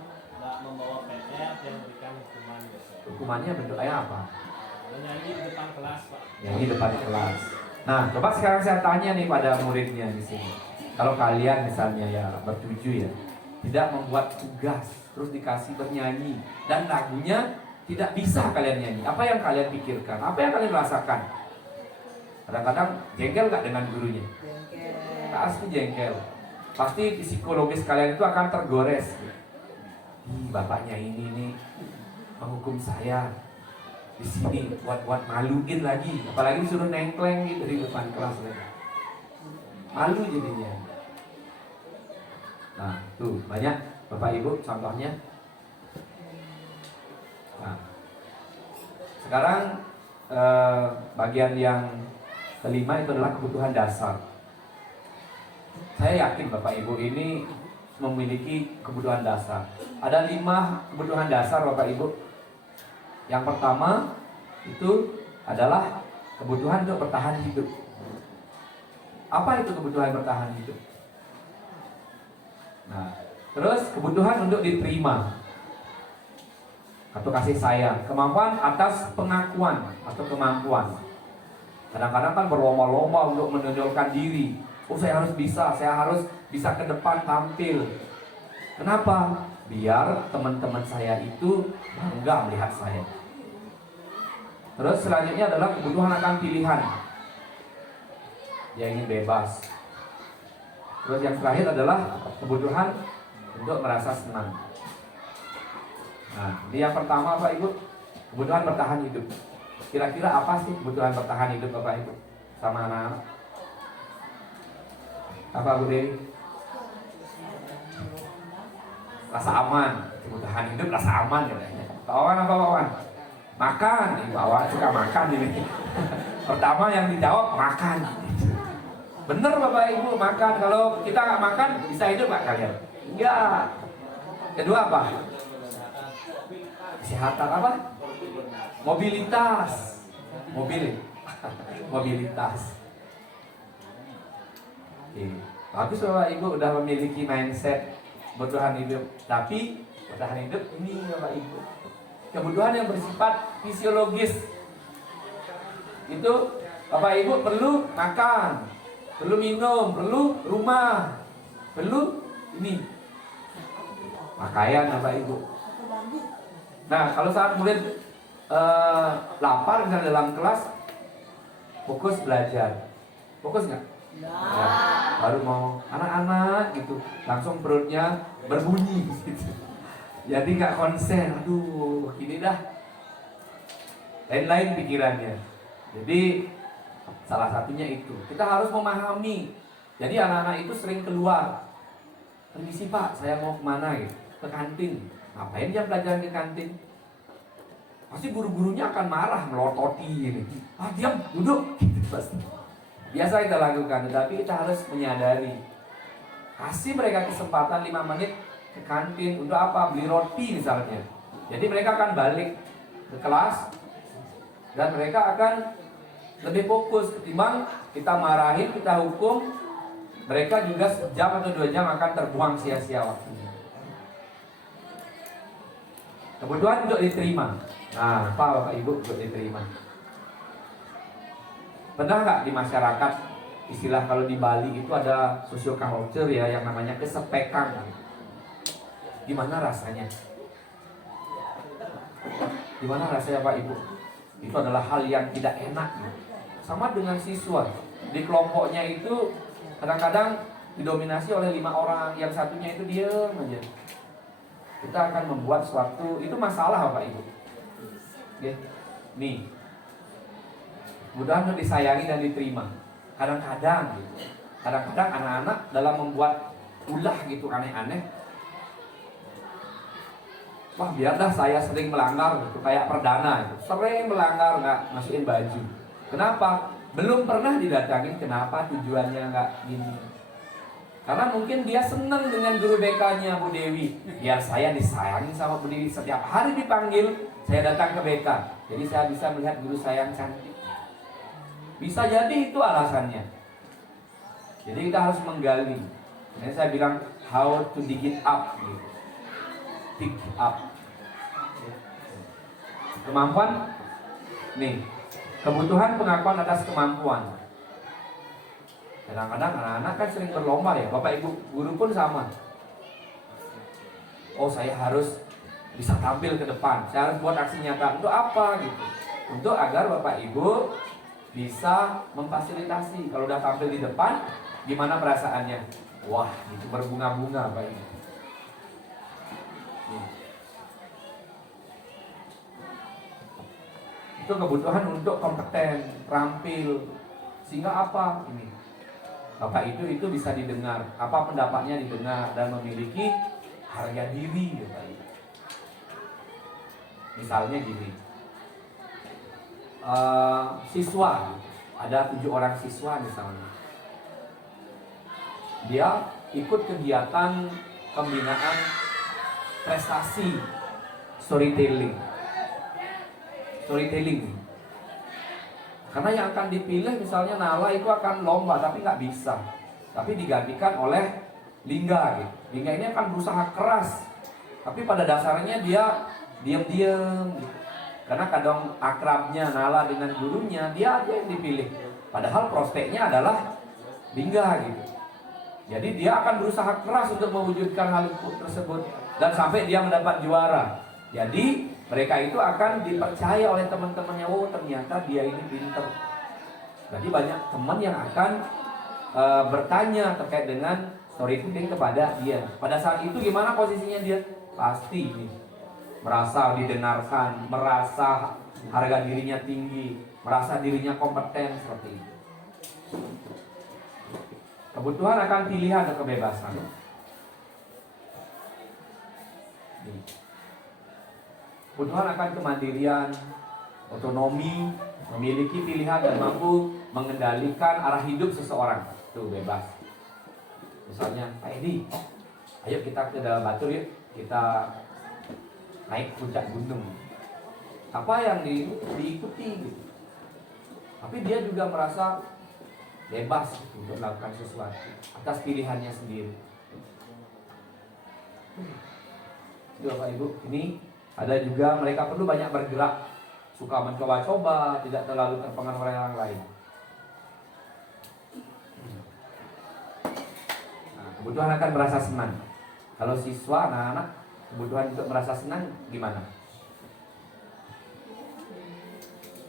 membawa PDF yang berikan hukuman biasanya. Hukumannya bentuknya apa? Kalau nyanyi di depan kelas Pak. Nyanyi depan kelas. Nah, coba sekarang saya tanya nih pada muridnya di sini. Kalau kalian misalnya ya bertujuh ya, tidak membuat tugas terus dikasih bernyanyi dan lagunya tidak bisa kalian nyanyi, apa yang kalian pikirkan? Apa yang kalian rasakan? Kadang-kadang jengkel gak dengan gurunya? Pasti jengkel. Pasti psikologis kalian itu akan tergores. Bapaknya ini nih menghukum saya di sini buat maluin lagi, apalagi disuruh nengkleng gitu di depan kelas lagi. Malu jadinya. Nah, tuh banyak Bapak Ibu contohnya. Nah, sekarang bagian yang kelima itu adalah kebutuhan dasar. Saya yakin Bapak Ibu ini memiliki kebutuhan dasar. Ada 5 kebutuhan dasar Bapak Ibu. Yang pertama itu adalah kebutuhan untuk bertahan hidup. Apa itu kebutuhan bertahan hidup? Nah, terus kebutuhan untuk diterima atau kasih sayang, kemampuan atas pengakuan atau kemampuan. Kadang-kadang kan berlomba-lomba untuk menonjolkan diri. Oh, saya harus bisa ke depan tampil. Kenapa? Biar teman-teman saya itu bangga melihat saya. Terus selanjutnya adalah kebutuhan akan pilihan. Dia ingin bebas. Terus yang terakhir adalah kebutuhan untuk merasa senang. Nah, ini yang pertama Bapak Ibu, kebutuhan bertahan hidup. Kira-kira apa sih kebutuhan bertahan hidup Bapak Ibu sama anak-anak? Apa Bu Dewi? Rasa aman, kebutuhan hidup rasa aman katanya. Pak Wawan apa Pak Wawan? Makan, Ibu Wawan suka makan ini. Pertama yang dijawab makan. Bener Bapak Ibu, makan. Kalau kita nggak makan bisa hidup nggak kalian? Enggak. Kedua apa? Kesehatan apa? Mobilitas. Mobilitas. Oke. Bagus Bapak Ibu udah memiliki mindset kebutuhan hidup. Tapi kebutuhan hidup ini Bapak Ibu, kebutuhan yang bersifat fisiologis. Itu Bapak Ibu perlu makan, perlu minum, perlu rumah, perlu ini pakaian Bapak Ibu. Nah, kalau saat murid lapar misalnya dalam kelas, fokus belajar, fokus nggak? Ya, baru mau anak-anak gitu, langsung perutnya berbunyi gitu. Jadi nggak konsen, aduh gini dah, lain-lain pikirannya. Jadi salah satunya itu kita harus memahami. Jadi anak-anak itu sering keluar, permisi Pak, saya mau kemana gitu, ke kantin. Ngapain dia pelajaran ke kantin? Pasti guru-gurunya akan marah, melototi ini. Ah diam, duduk. Pasti. Biasa kita lakukan, tetapi kita harus menyadari. Kasih mereka kesempatan 5 menit ke kantin. Untuk apa? Beli roti misalnya. Jadi mereka akan balik ke kelas dan mereka akan lebih fokus ketimbang kita marahin, kita hukum. Mereka juga sejam atau 2 jam akan terbuang sia-sia waktunya. Kebutuhan untuk diterima. Nah, apa Bapak Ibu untuk diterima? Pernah nggak di masyarakat istilah kalau di Bali itu ada socioculture ya yang namanya kesepekan. Gimana rasanya? Gimana rasanya Pak Ibu? Itu adalah hal yang tidak enak. Sama dengan siswa di kelompoknya itu kadang-kadang didominasi oleh 5 orang, yang satunya itu diam aja. Kita akan membuat suatu itu masalah Bapak Ibu. Oke. Nih. Mudah untuk disayangi dan diterima. Kadang-kadang gitu. Kadang-kadang anak-anak dalam membuat ulah gitu aneh-aneh. Wah, biarlah saya sering melanggar gitu, kayak perdana itu. Sering melanggar nggak masukin baju. Kenapa? Belum pernah didatangin, kenapa tujuannya nggak gini. Karena mungkin dia senang dengan guru BK-nya Bu Dewi. Biar saya disayangi sama Bu Dewi, setiap hari dipanggil, saya datang ke BK. Jadi saya bisa melihat guru saya yang cantik. Bisa jadi itu alasannya. Jadi kita harus menggali. Ini saya bilang how to dig it up gitu. Dig up. Kemampuan nih, kebutuhan pengakuan atas kemampuan. Kadang-kadang anak-anak kan sering berlomba ya, Bapak Ibu guru pun sama. Oh, saya harus bisa tampil ke depan, saya harus buat aksi nyata. Untuk apa gitu? Untuk agar Bapak Ibu bisa memfasilitasi. Kalau udah tampil di depan, gimana perasaannya? Wah, itu berbunga-bunga Pak Ibu. Itu kebutuhan untuk kompeten, terampil. Sehingga apa? Ini Bapak itu bisa didengar, apa pendapatnya didengar dan memiliki harga diri Bapak Ibu. Misalnya gini, siswa, ada 7 orang siswa misalnya. Dia ikut kegiatan pembinaan prestasi storytelling. Karena yang akan dipilih misalnya Nala itu akan lomba tapi nggak bisa, tapi digantikan oleh Lingga gitu. Lingga ini akan berusaha keras, tapi pada dasarnya dia diam-diam gitu. Karena kadang akrabnya Nala dengan gurunya, dia aja yang dipilih. Padahal prospeknya adalah Lingga gitu. Jadi dia akan berusaha keras untuk mewujudkan hal tersebut dan sampai dia mendapat juara. Jadi mereka itu akan dipercaya oleh teman-temannya, oh ternyata dia ini pinter. Jadi banyak teman yang akan bertanya terkait dengan storytelling kepada dia. Pada saat itu gimana posisinya dia? Pasti nih, merasa didengarkan, merasa harga dirinya tinggi, merasa dirinya kompeten seperti itu. Kebutuhan akan pilihan dan kebebasan. Kebutuhan akan kemandirian, otonomi, memiliki pilihan dan mampu mengendalikan arah hidup seseorang. Itu bebas. Misalnya, Pak Edi, ayo kita ke dalam Batur yuk, kita naik puncak gunung. Apa yang diikuti gitu. Tapi dia juga merasa bebas untuk melakukan sesuatu atas pilihannya sendiri. Bapak Ibu, ini ada juga mereka perlu banyak bergerak, suka mencoba-coba, tidak terlalu terpengaruh oleh orang lain. Nah, kebutuhan akan merasa senang. Kalau siswa, anak-anak, kebutuhan untuk merasa senang gimana?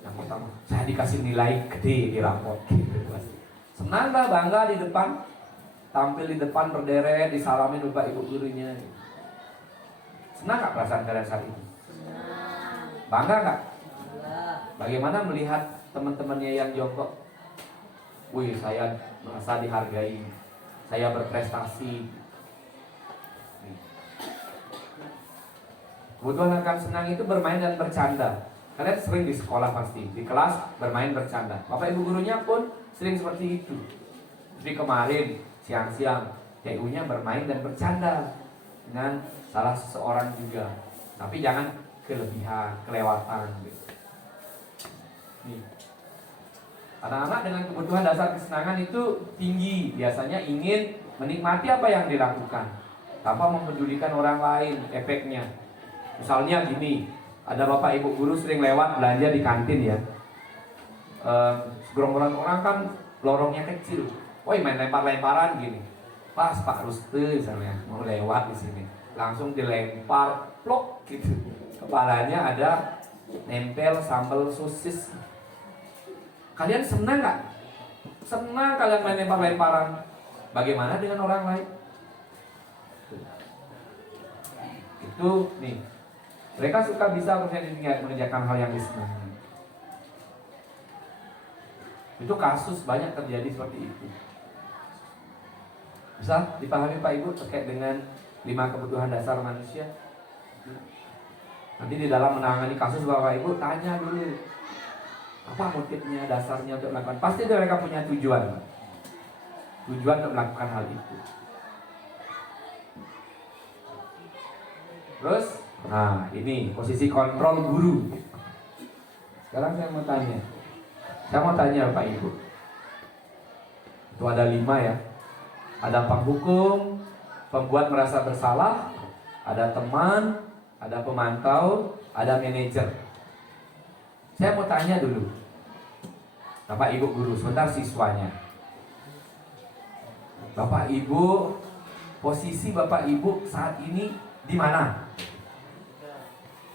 Yang pertama, saya dikasih nilai gede di raport. Senang dah, bangga di depan, tampil di depan berderet, disalamin bapak ibu gurunya. Senang gak perasaan kalian saat ini? Bangga gak? Bagaimana melihat teman-temannya yang jongkok? Wih, saya merasa dihargai, saya berprestasi. Kebutuhan akan senang itu bermain dan bercanda. Kalian sering di sekolah pasti, di kelas bermain bercanda. Bapak ibu gurunya pun sering seperti itu. Jadi kemarin siang-siang TU-nya bermain dan bercanda dengan salah seseorang juga. Tapi jangan kelebihan, kelewatan gitu. Nih. Anak-anak dengan kebutuhan dasar kesenangan itu tinggi, biasanya ingin menikmati apa yang dilakukan tanpa mempedulikan orang lain efeknya. Misalnya gini, ada bapak ibu guru sering lewat belanja di kantin ya. Gerombolan orang kan lorongnya kecil. Woi, main lempar-lemparan gini. Pas Pak Ruste misalnya mau lewat di sini, langsung dilempar plok gitu. Kepalanya ada nempel sambal sosis. Kalian senang nggak? Senang kalian main lempar-lemparan. Bagaimana dengan orang lain? Itu nih, mereka suka bisa mengerjakan hal yang disenangi. Itu kasus banyak terjadi seperti itu. Bisa dipahami Pak Ibu terkait dengan 5 kebutuhan dasar manusia? Nanti di dalam menangani kasus Bapak Ibu tanya dulu, apa motifnya, dasarnya untuk melakukan. Pasti mereka punya tujuan. Tujuan untuk melakukan hal itu. Terus, nah ini posisi kontrol guru. Sekarang saya mau tanya. Saya mau tanya Pak Ibu. Itu ada 5 ya. Ada penghukum, pembuat merasa bersalah, ada teman, ada pemantau, ada manajer. Saya mau tanya dulu, Bapak Ibu guru, sebentar siswanya. Bapak Ibu, posisi Bapak Ibu saat ini di mana?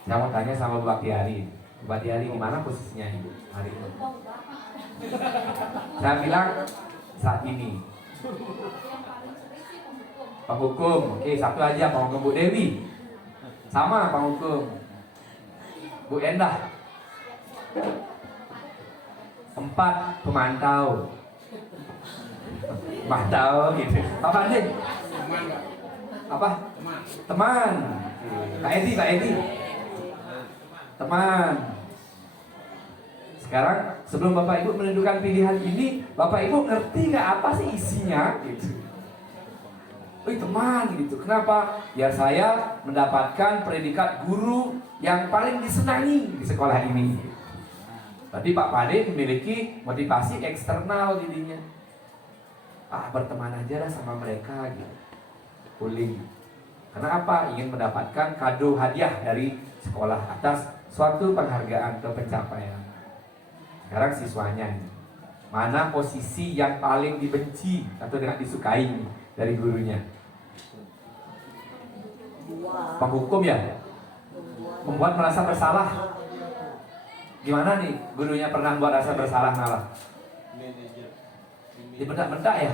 Saya mau tanya sama Bu Baktiari. Bu Baktiari, di mana posisinya Ibu hari ini? Saya bilang saat ini. Penghukum, oke, satu aja penghukum Bu Dewi. Sama penghukum Bu Endah. 4 pemantau. Pemantau gitu. Pak Fadil. Apa? Teman. Pak Edi. Teman. Sekarang sebelum Bapak Ibu menentukan pilihan ini, Bapak Ibu ngerti nggak apa sih isinya gitu? Wih, teman gitu. Kenapa? Biar saya mendapatkan predikat guru yang paling disenangi di sekolah ini. Berarti Pak Pade memiliki motivasi eksternal dirinya. Berteman aja lah sama mereka gitu. Bullying. Karena apa? Ingin mendapatkan kado hadiah dari sekolah atas suatu penghargaan atau pencapaian. Sekarang siswanya nih. Mana posisi yang paling dibenci atau tidak disukai nih dari gurunya? Penghukum ya? Membuat merasa bersalah. Gimana nih gurunya pernah buat rasa bersalah malah? Dibentak-bentak ya?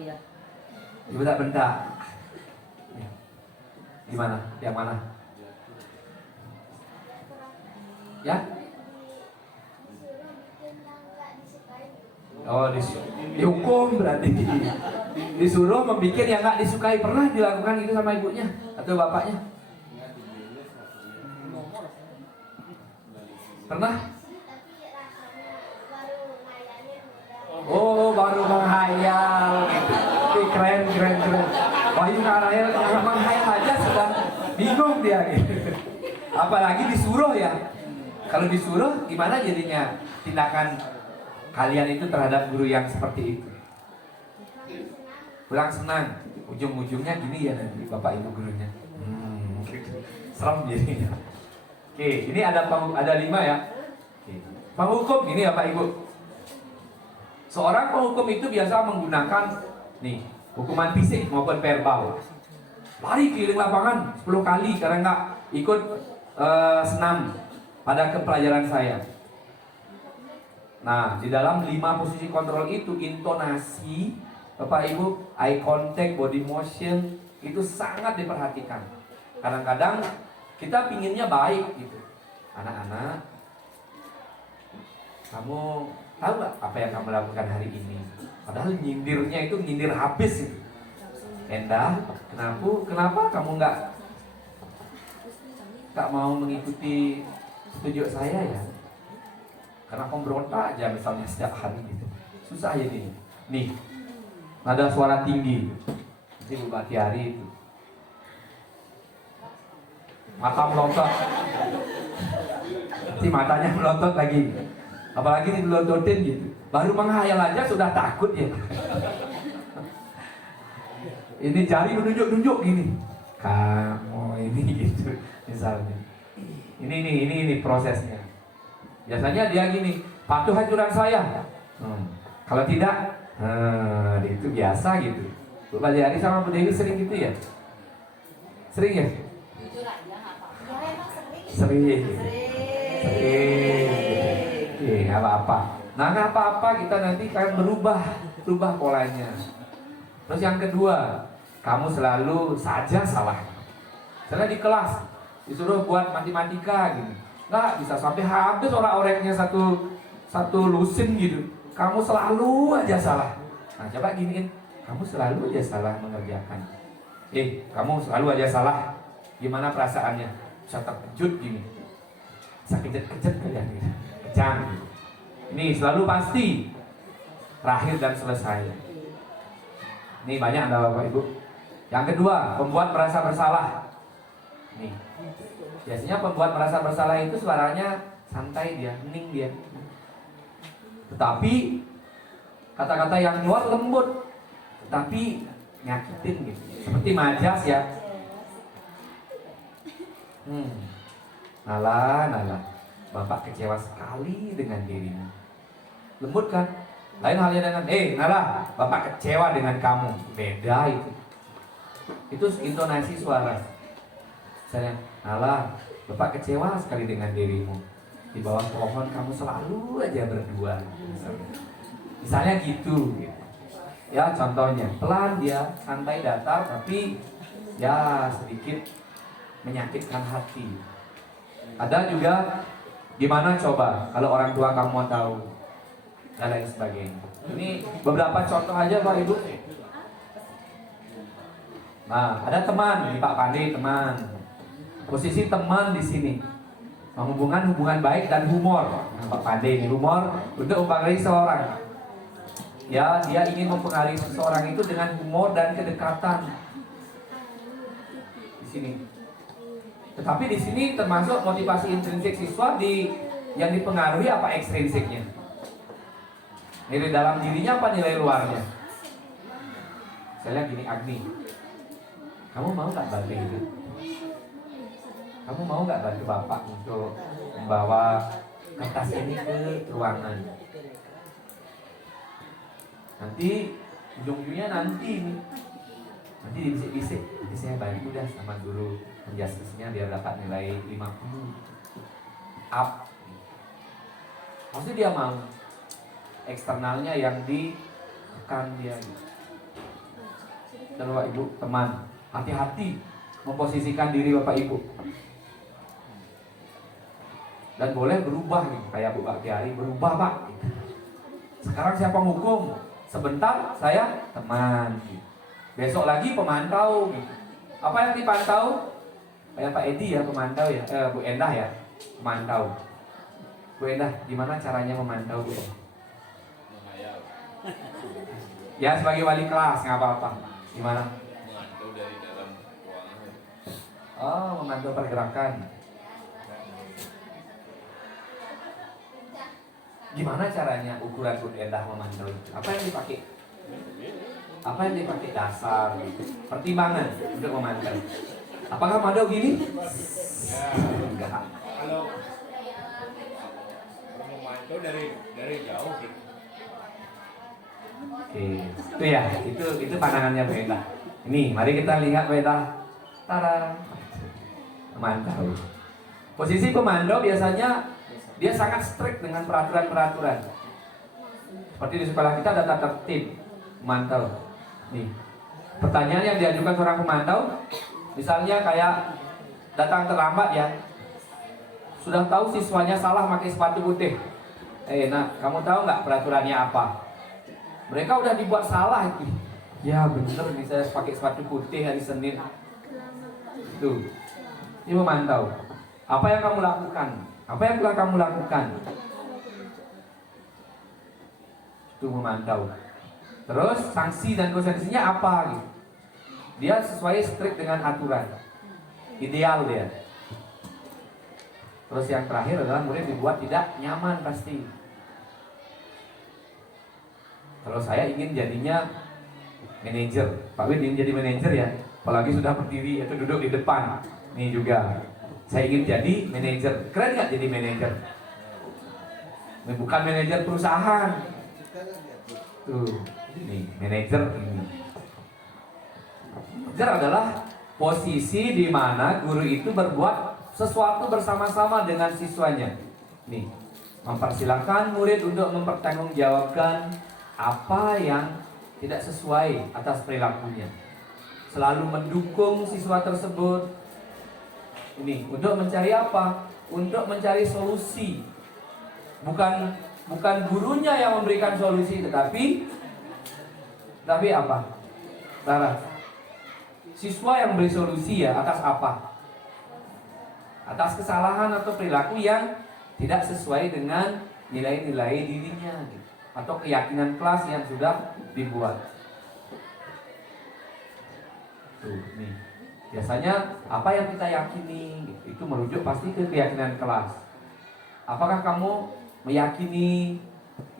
Ya. Dibentak-bentak. Gimana? Yang mana? Ya? Oh, dihukum berarti. Disuruh membuat yang nggak disukai. Pernah dilakukan itu sama ibunya atau bapaknya? Pernah? Oh, baru menghayal. Keren. Wahyu Karayel yang menghayal aja sudah bingung dia gitu. Apalagi disuruh ya. Kalau disuruh gimana jadinya tindakan kalian itu terhadap guru yang seperti itu? Pulang senang, ujung-ujungnya gini ya nanti bapak ibu gurunya. Serem jadinya. Oke, ini ada 5 ya. Penghukum ini bapak ibu. Seorang penghukum itu biasa menggunakan nih hukuman fisik maupun verbal. Lari keliling lapangan 10 kali karena nggak ikut senam pada kepelajaran saya. Nah, di dalam 5 posisi kontrol itu, intonasi, Bapak Ibu, eye contact, body motion, itu sangat diperhatikan. Kadang-kadang kita pinginnya baik gitu. Anak-anak, kamu tahu nggak apa yang kamu lakukan hari ini? Padahal nyindirnya itu nyindir habis itu. Endah, kenapa kamu nggak mau mengikuti petunjuk saya ya? Karena pemberontak aja misalnya setiap hari gitu. Susah ya ini. Nih, ada suara tinggi. Nanti Bu Batiari itu. Mata melotot. Nanti matanya melotot lagi. Apalagi dimelototin gitu. Baru menghayal aja sudah takut ya. Ini jari menunjuk-nunjuk gini. Kamu ini gitu misalnya. Ini prosesnya. Biasanya dia gini, patuh anjuran saya. Kalau tidak, itu biasa gitu. Bu Baliari sama Bu Dewi sering gitu ya? Sering ya? Jujur aja nggak apa-apa. Ya emang sering. Sering. Nggak apa-apa. Nah nggak apa-apa, kita nanti akan berubah polanya. Terus yang kedua, kamu selalu saja salah. Misalnya di kelas disuruh buat matematika gitu, nggak bisa sampai habis orak-oreknya satu lusin gitu. Kamu selalu aja salah. Nah coba giniin, kamu selalu aja salah mengerjakan. Kamu selalu aja salah. Gimana perasaannya? Bisa terkejut gini, bisa kejut-kejut kalian gitu. Kejang gitu. Ini selalu pasti terakhir dan selesai. Ini banyak ada Bapak Ibu. Yang kedua, pembuat merasa bersalah. Nih, biasanya pembuat merasa bersalah itu suaranya santai dia, hening dia. Tetapi kata-kata yang keluar lembut, tetapi nyakitin gitu. Seperti Majas ya. Nala, Bapak kecewa sekali dengan dirimu. Lembut kan? Lain halnya dengan, Nala, Bapak kecewa dengan kamu. Beda itu. Itu intonasi suara. Misalnya, Nala, Bapak kecewa sekali dengan dirimu. Di bawah pohon kamu selalu aja berdua. Misalnya gitu. Ya contohnya, pelan dia, santai datar, tapi ya sedikit menyakitkan hati. Ada juga, gimana coba kalau orang tua kamu mau tahu dan lain sebagainya. Ini beberapa contoh aja Pak Ibu. Nah, ada teman, Pak Pandi teman. Posisi teman di sini menghubungkan hubungan baik dan humor. Nah, Pak Pandi ini humor untuk mempengaruhi seorang. Ya, dia ingin mempengaruhi seseorang itu dengan humor dan kedekatan. Di sini. Tetapi di sini termasuk motivasi intrinsik siswa yang dipengaruhi apa ekstrinsiknya? Nilai dalam dirinya apa nilai luarnya? Saya lihat gini, Agni, kamu mau nggak bantu hidup? Kamu mau nggak bantu bapak untuk membawa kertas ini ke ruangan? Nanti ujung-ujungnya nanti dibisik-bisik. Nanti saya bantu dah sama guru penjastisnya biar dapat nilai 50 up. Maksudnya dia mau eksternalnya yang ditekan dia. Dan Bapak Ibu, teman, hati-hati memposisikan diri Bapak Ibu. Dan boleh berubah nih, kayak Bu Baktiari berubah Pak. Sekarang saya penghukum, sebentar saya teman. Besok lagi pemantau. Apa yang dipantau? Kayak Pak Edi ya pemantau ya, Bu Endah ya pemantau. Bu Endah, gimana caranya memantau Bu? Ya sebagai wali kelas nggak apa-apa. Gimana? Memantau dari dalam ruangan. Oh, memantau pergerakan. Gimana caranya ukuran Bu Endah memantau? Apa yang dipakai? Apa yang dipakai dasar? Pertimbangan untuk memantau. Apakah memantau gini? Enggak. Kalau memantau dari jauh gitu. Oke, itu ya, itu pandangannya Bu Endah. Ini, mari kita lihat Bu Endah. Tada. Memantau. Posisi pemantau biasanya dia sangat strict dengan peraturan-peraturan. Seperti di sekolah kita ada tata tertib memantau. Nih, pertanyaan yang diajukan seorang pemantau, misalnya kayak datang terlambat ya. Sudah tahu siswanya salah pakai sepatu putih. Nak, kamu tahu nggak peraturannya apa? Mereka udah dibuat salah itu. Ya bener nih saya pakai sepatu putih hari Senin. Tuh, ini memantau. Apa yang kamu lakukan? Apa yang telah kamu lakukan? Itu memantau. Terus sanksi dan konsekuensinya apa gitu? Dia sesuai strict dengan aturan. Ideal dia. Terus yang terakhir adalah murid dibuat tidak nyaman pasti. Kalau saya ingin jadinya manajer, Pak Win ingin jadi manajer ya, apalagi sudah berdiri atau duduk di depan. Nih juga, saya ingin jadi manajer. Keren nggak jadi manajer? Bukan manajer perusahaan. Tuh, nih manajer ini. Manajer adalah posisi di mana guru itu berbuat sesuatu bersama-sama dengan siswanya. Nih, mempersilahkan murid untuk mempertanggungjawabkan apa yang tidak sesuai atas perilakunya. Selalu mendukung siswa tersebut. Ini untuk mencari apa? Untuk mencari solusi. Bukan gurunya yang memberikan solusi, tetapi apa? Sarah. Siswa yang memberi solusi ya atas apa? Atas kesalahan atau perilaku yang tidak sesuai dengan nilai-nilai dirinya gitu, atau keyakinan kelas yang sudah dibuat. Tuh, nih. Biasanya apa yang kita yakini itu merujuk pasti ke keyakinan kelas. Apakah kamu meyakini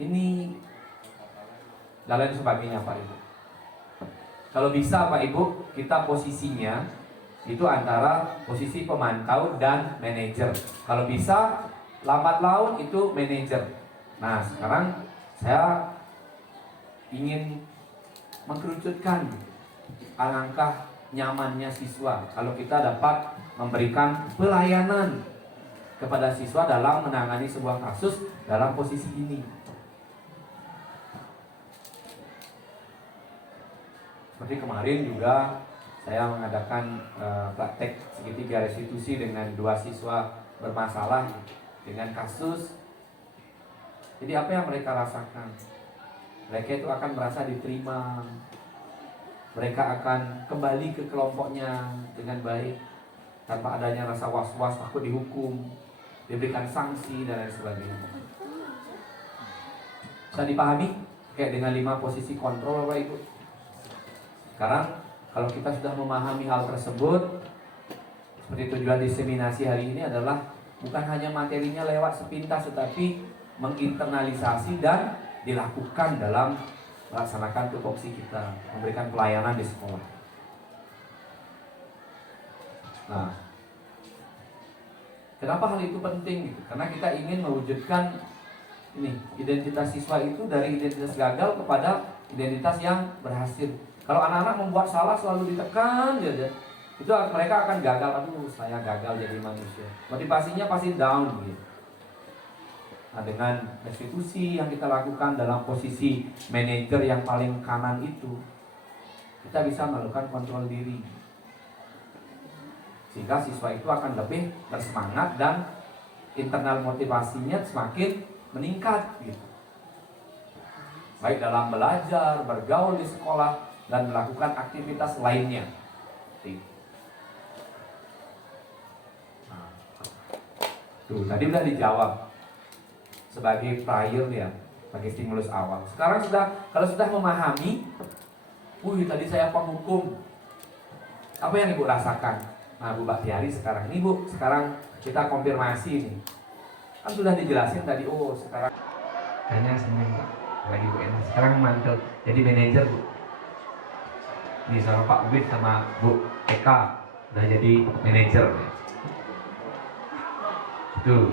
ini dan lain sebagainya Pak Ibu? Kalau bisa Pak Ibu, kita posisinya itu antara posisi pemantau dan manajer. Kalau bisa lambat laun itu manajer. Nah sekarang saya ingin mengkerucutkan alangkah nyamannya siswa kalau kita dapat memberikan pelayanan kepada siswa dalam menangani sebuah kasus dalam posisi ini. Seperti kemarin juga saya mengadakan praktek segitiga restitusi dengan 2 siswa bermasalah dengan kasus. Jadi apa yang mereka rasakan? Mereka itu akan merasa diterima. Mereka akan kembali ke kelompoknya dengan baik tanpa adanya rasa was-was, takut dihukum, diberikan sanksi dan lain sebagainya. Bisa dipahami? Kayak dengan 5 posisi kontrol Bapak Ibu. Sekarang kalau kita sudah memahami hal tersebut, seperti tujuan diseminasi hari ini adalah bukan hanya materinya lewat sepintas, tetapi menginternalisasi dan dilakukan dalam melaksanakan tupoksi kita, memberikan pelayanan di sekolah. Nah, Kenapa hal itu penting gitu? Karena kita ingin mewujudkan ini identitas siswa itu dari identitas gagal kepada identitas yang berhasil. Kalau anak-anak membuat salah selalu ditekan aja, itu mereka akan gagal. Aduh, saya gagal jadi manusia. Motivasinya pasti down gitu. Nah, dengan restitusi yang kita lakukan dalam posisi manajer yang paling kanan itu, kita bisa melakukan kontrol diri. Sehingga siswa itu akan lebih bersemangat dan internal motivasinya semakin meningkat gitu. Baik dalam belajar, bergaul di sekolah, dan melakukan aktivitas lainnya. Nah, tuh tadi udah dijawab sebagai prior ya, sebagai stimulus awal. Sekarang kalau sudah memahami, tadi saya penghukum, apa yang Ibu rasakan? Nah, Bu Baktiari sekarang ini Bu, sekarang kita konfirmasi nih. Kan sudah dijelasin tadi, sekarang kayaknya seneng Pak, lagi Bu enak. Sekarang mantel jadi manajer Bu. Ini sama Pak Ubid sama Bu Eka udah jadi manajer. Tuh.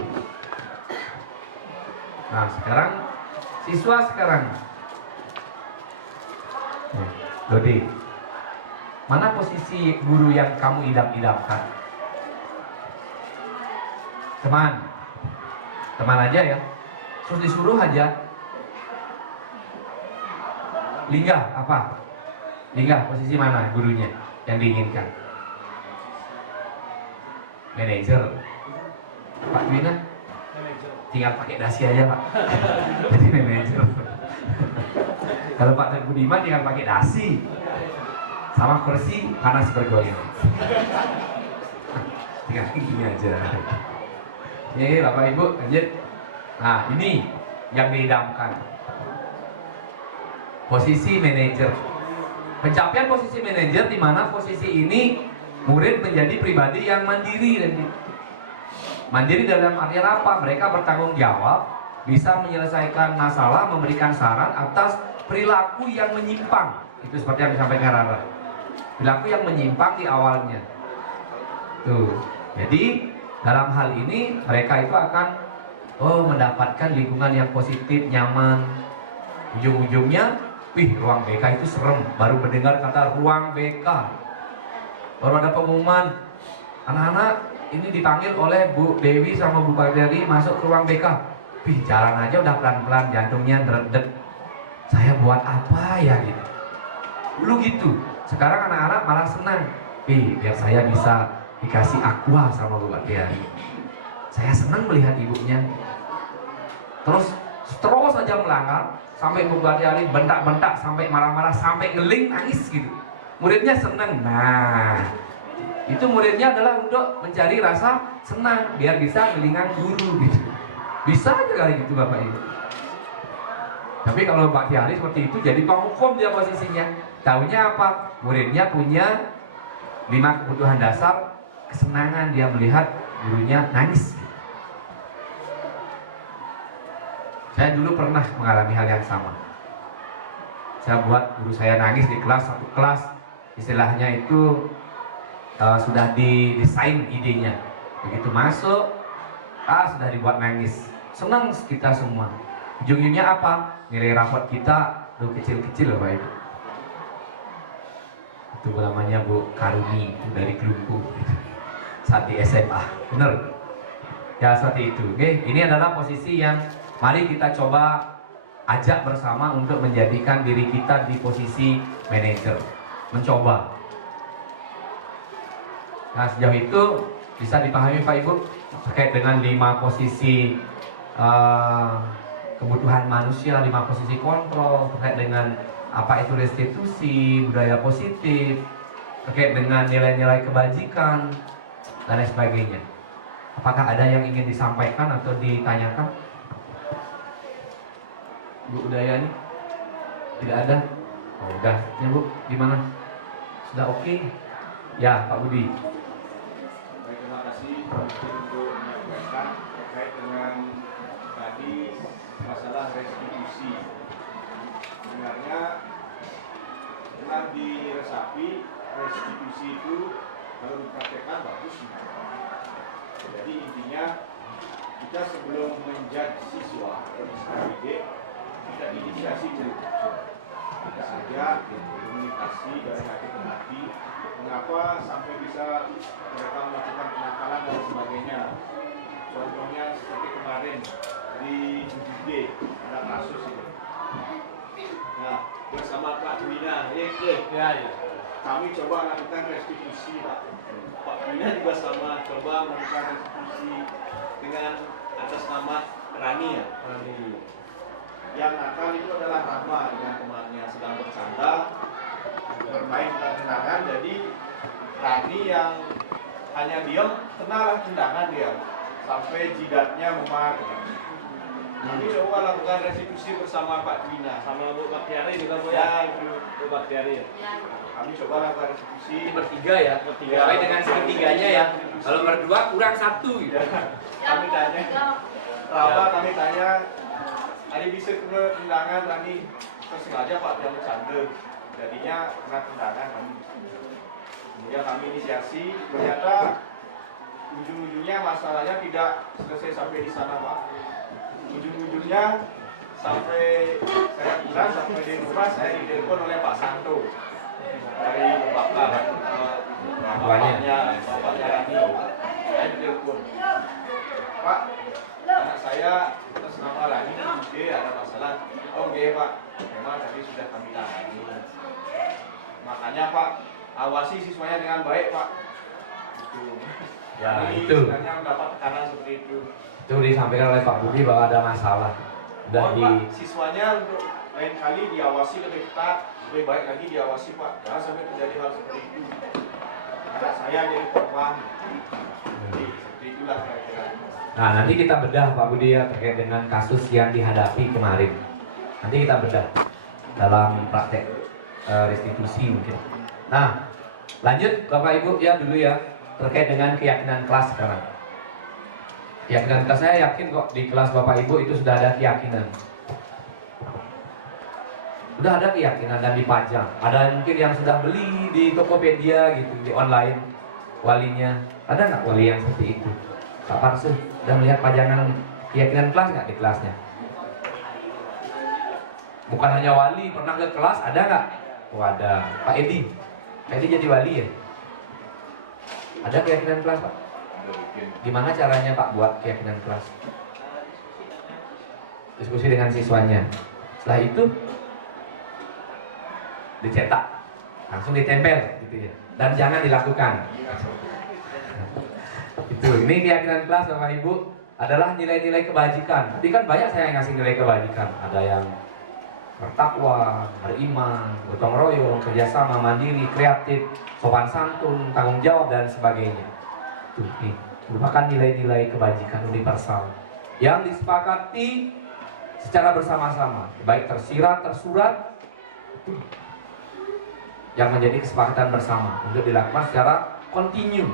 Nah, sekarang siswa sekarang. Dodi, mana posisi guru yang kamu idam-idamkan? Teman aja ya. Terus disuruh aja. Linggah apa? Linggah posisi mana gurunya yang diinginkan? Manajer. Pak Dwina? Tinggal pakai dasi aja Pak. Jadi manajer. Kalau Pak Tengku Budiman tinggal pakai dasi sama kursi panas bergoyang. Tinggal gini aja. Ini Bapak Ibu lanjut. Nah ini yang diidamkan. Posisi manajer. Pencapaian posisi manajer di mana posisi ini murid menjadi pribadi yang mandiri dan mandiri dalam artian apa? Mereka bertanggung jawab, bisa menyelesaikan masalah, memberikan saran atas perilaku yang menyimpang. Itu seperti yang disampaikan Rara. Perilaku yang menyimpang di awalnya. Tuh. Jadi dalam hal ini mereka itu akan mendapatkan lingkungan yang positif, nyaman. Ujung-ujungnya, ruang BK itu serem. Baru mendengar kata ruang BK, baru ada pengumuman, anak-anak ini dipanggil oleh Bu Dewi sama Bu Baktiari masuk ke ruang BK. Jalan aja udah pelan-pelan, jantungnya deret-deret. Saya buat apa ya gitu. Dulu gitu. Sekarang anak-anak malah senang. Biar saya bisa dikasih aqua sama Bu Baktiari. Saya senang melihat ibunya. Terus aja melanggar sampai Bu Baktiari bentak-bentak, sampai marah-marah, sampai ngeling, nangis gitu. Muridnya senang. Nah, itu muridnya adalah untuk mencari rasa senang biar bisa ngelingan guru gitu. Bisa aja kali gitu Bapak Ibu. Tapi kalau Baktiari seperti itu jadi penghukum dia posisinya. Taunya apa? Muridnya punya 5 kebutuhan dasar, kesenangan dia melihat gurunya nangis. Saya dulu pernah mengalami hal yang sama. Saya buat guru saya nangis di kelas, satu kelas istilahnya itu sudah didesain idenya. Begitu masuk, sudah dibuat nangis. Senang kita semua. Ujung-ujungnya apa? Nilai rapot kita kecil-kecil Bapak Ibu. Itu namanya Bu Karuni dari Kelungku saat di SMA. Bener? Ya seperti itu. Oke, ini adalah posisi yang mari kita coba ajak bersama untuk menjadikan diri kita di posisi manajer. Mencoba. Nah sejauh itu bisa dipahami Pak Ibu terkait dengan 5 posisi kebutuhan manusia, 5 posisi kontrol terkait dengan apa itu restitusi, budaya positif, terkait dengan nilai-nilai kebajikan dan lain sebagainya. Apakah ada yang ingin disampaikan atau ditanyakan? Bu Udayani? Tidak ada? Udah, ya Bu, gimana? Sudah oke? Ya Pak Budi. Terima kasih untuk menyampaikan terkait dengan tadi masalah restitusi. Sebenarnya telah diresapi restitusi itu kalau dipraktekkan bagus. Jadi intinya kita sebelum menjudge siswa atau didik, kita inisiasi dulu. Kita ajak komunikasi dari hati ke hati. Mengapa sampai bisa mereka melakukan kenakalan dan sebagainya. Contohnya seperti kemarin di UGD ada kasus ini. Nah, bersama Pak Wina, kami coba lakukan restitusi, Pak. Pak Wina juga sama, coba melakukan restitusi dengan atas nama Rani ya. Yang nakal itu adalah Rama dengan temannya sedang bercanda bermain tendangan, jadi Rani yang hanya diam kenalah tendangan dia sampai jidatnya memar. Kami coba lakukan restitusi bersama Pak Wina, Sama Bu Baktiari juga Bu ya ya. itu. Bu Baktiari ya. Kami coba lakukan restitusi. Ini bertiga ya, sesuai dengan seketiganya ya. Kalau berdua kurang satu gitu. Kami tanya, Rama kami tanya, ada bisa kena tendangan Rani, tersengaja Pak dia bercanda, jadinya kena tendangan kami. Kemudian kami inisiasi, ternyata ujung-ujungnya masalahnya tidak selesai sampai di sana Pak. Ujung-ujungnya sampai saya pulang sampai di rumah saya ditelepon oleh Pak Santo dari bapaknya Rani. Saya ditelepon, Pak, anak saya atas nama Rani ada masalah. Oh iya Pak, memang tadi sudah kami tangani. Makanya Pak, awasi siswanya dengan baik Pak. Ya, Ini itu. sebenarnya mendapat tekanan seperti itu. Itu disampaikan oleh Pak Budi bahwa ada masalah. Udah Mohon di Pak, siswanya untuk lain kali diawasi lebih ketat, lebih baik lagi diawasi Pak. Jangan sampai terjadi hal seperti itu. Anak saya jadi korban. Jadi seperti itulah kira-kira. Nah, nanti kita bedah Pak Budi ya terkait dengan kasus yang dihadapi kemarin. Nanti kita bedah dalam praktek restitusi mungkin. Nah, lanjut Bapak Ibu ya dulu ya terkait dengan keyakinan kelas sekarang. Keyakinan kelas, saya yakin kok di kelas Bapak Ibu itu sudah ada keyakinan. Sudah ada keyakinan dan dipajang. Ada mungkin yang sudah beli di Tokopedia gitu, di online walinya. Ada nggak wali yang seperti itu? Pak Parsu, sudah melihat pajangan keyakinan kelas nggak di kelasnya? Bukan hanya wali, pernah ke kelas, ada nggak? Oh ada. Pak Edi jadi wali ya? Ada keyakinan kelas Pak? Gimana caranya Pak buat keyakinan kelas? Diskusi dengan siswanya. Setelah itu dicetak, langsung ditempel gitu ya. Dan jangan dilakukan. Itu, ini keyakinan kelas Bapak Ibu adalah nilai-nilai kebajikan. Tadi kan banyak saya yang ngasih nilai kebajikan. Ada yang bertakwa, beriman, gotong royong, kerjasama, mandiri, kreatif, sopan santun, tanggung jawab dan sebagainya. Tuh, nih, merupakan nilai-nilai kebajikan universal yang disepakati secara bersama-sama, baik tersirat, tersurat, yang menjadi kesepakatan bersama untuk dilakukan secara kontinu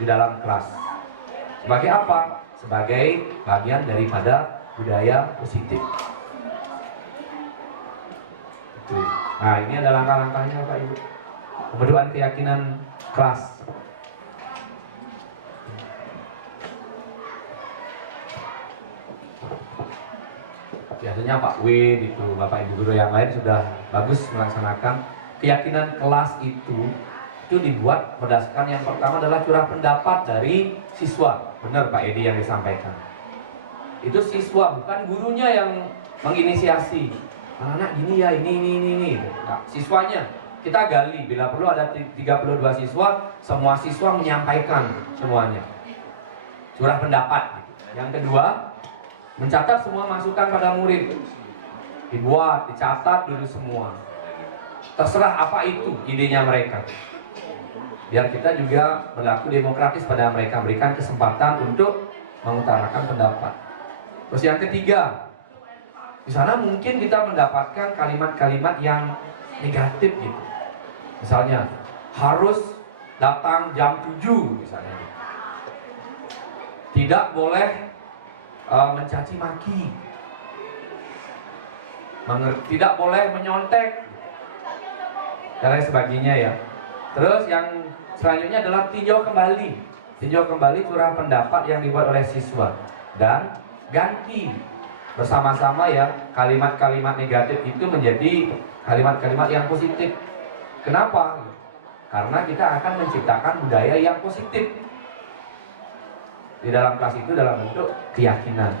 di dalam kelas. Sebagai apa? Sebagai bagian daripada budaya positif. Nah, ini adalah langkah-langkahnya Pak Ibu. Pembentukan keyakinan kelas. Biasanya Pak W itu, Bapak Ibu guru yang lain sudah bagus melaksanakan keyakinan kelas itu dibuat berdasarkan yang pertama adalah curah pendapat dari siswa. Benar Pak Edi yang disampaikan. Itu siswa, bukan gurunya yang menginisiasi. Anak gini ya, ini. Nah, siswanya kita gali, bila perlu ada 32 siswa, semua siswa menyampaikan semuanya curah pendapat. Yang kedua, mencatat semua masukan pada murid, dibuat, dicatat dulu semua. Terserah apa itu idenya mereka. Biar kita juga berlaku demokratis pada mereka, berikan kesempatan untuk mengutarakan pendapat. Terus yang ketiga, di sana mungkin kita mendapatkan kalimat-kalimat yang negatif gitu. Misalnya, harus datang jam 7 misalnya. Tidak boleh mencaci maki. Tidak boleh menyontek. Dan lain sebagainya ya. Terus yang selanjutnya adalah tinjau kembali tinjau kembali curah pendapat yang dibuat oleh siswa dan ganti bersama-sama ya kalimat-kalimat negatif itu menjadi kalimat-kalimat yang positif. Kenapa? Karena kita akan menciptakan budaya yang positif di dalam kelas itu dalam bentuk keyakinan.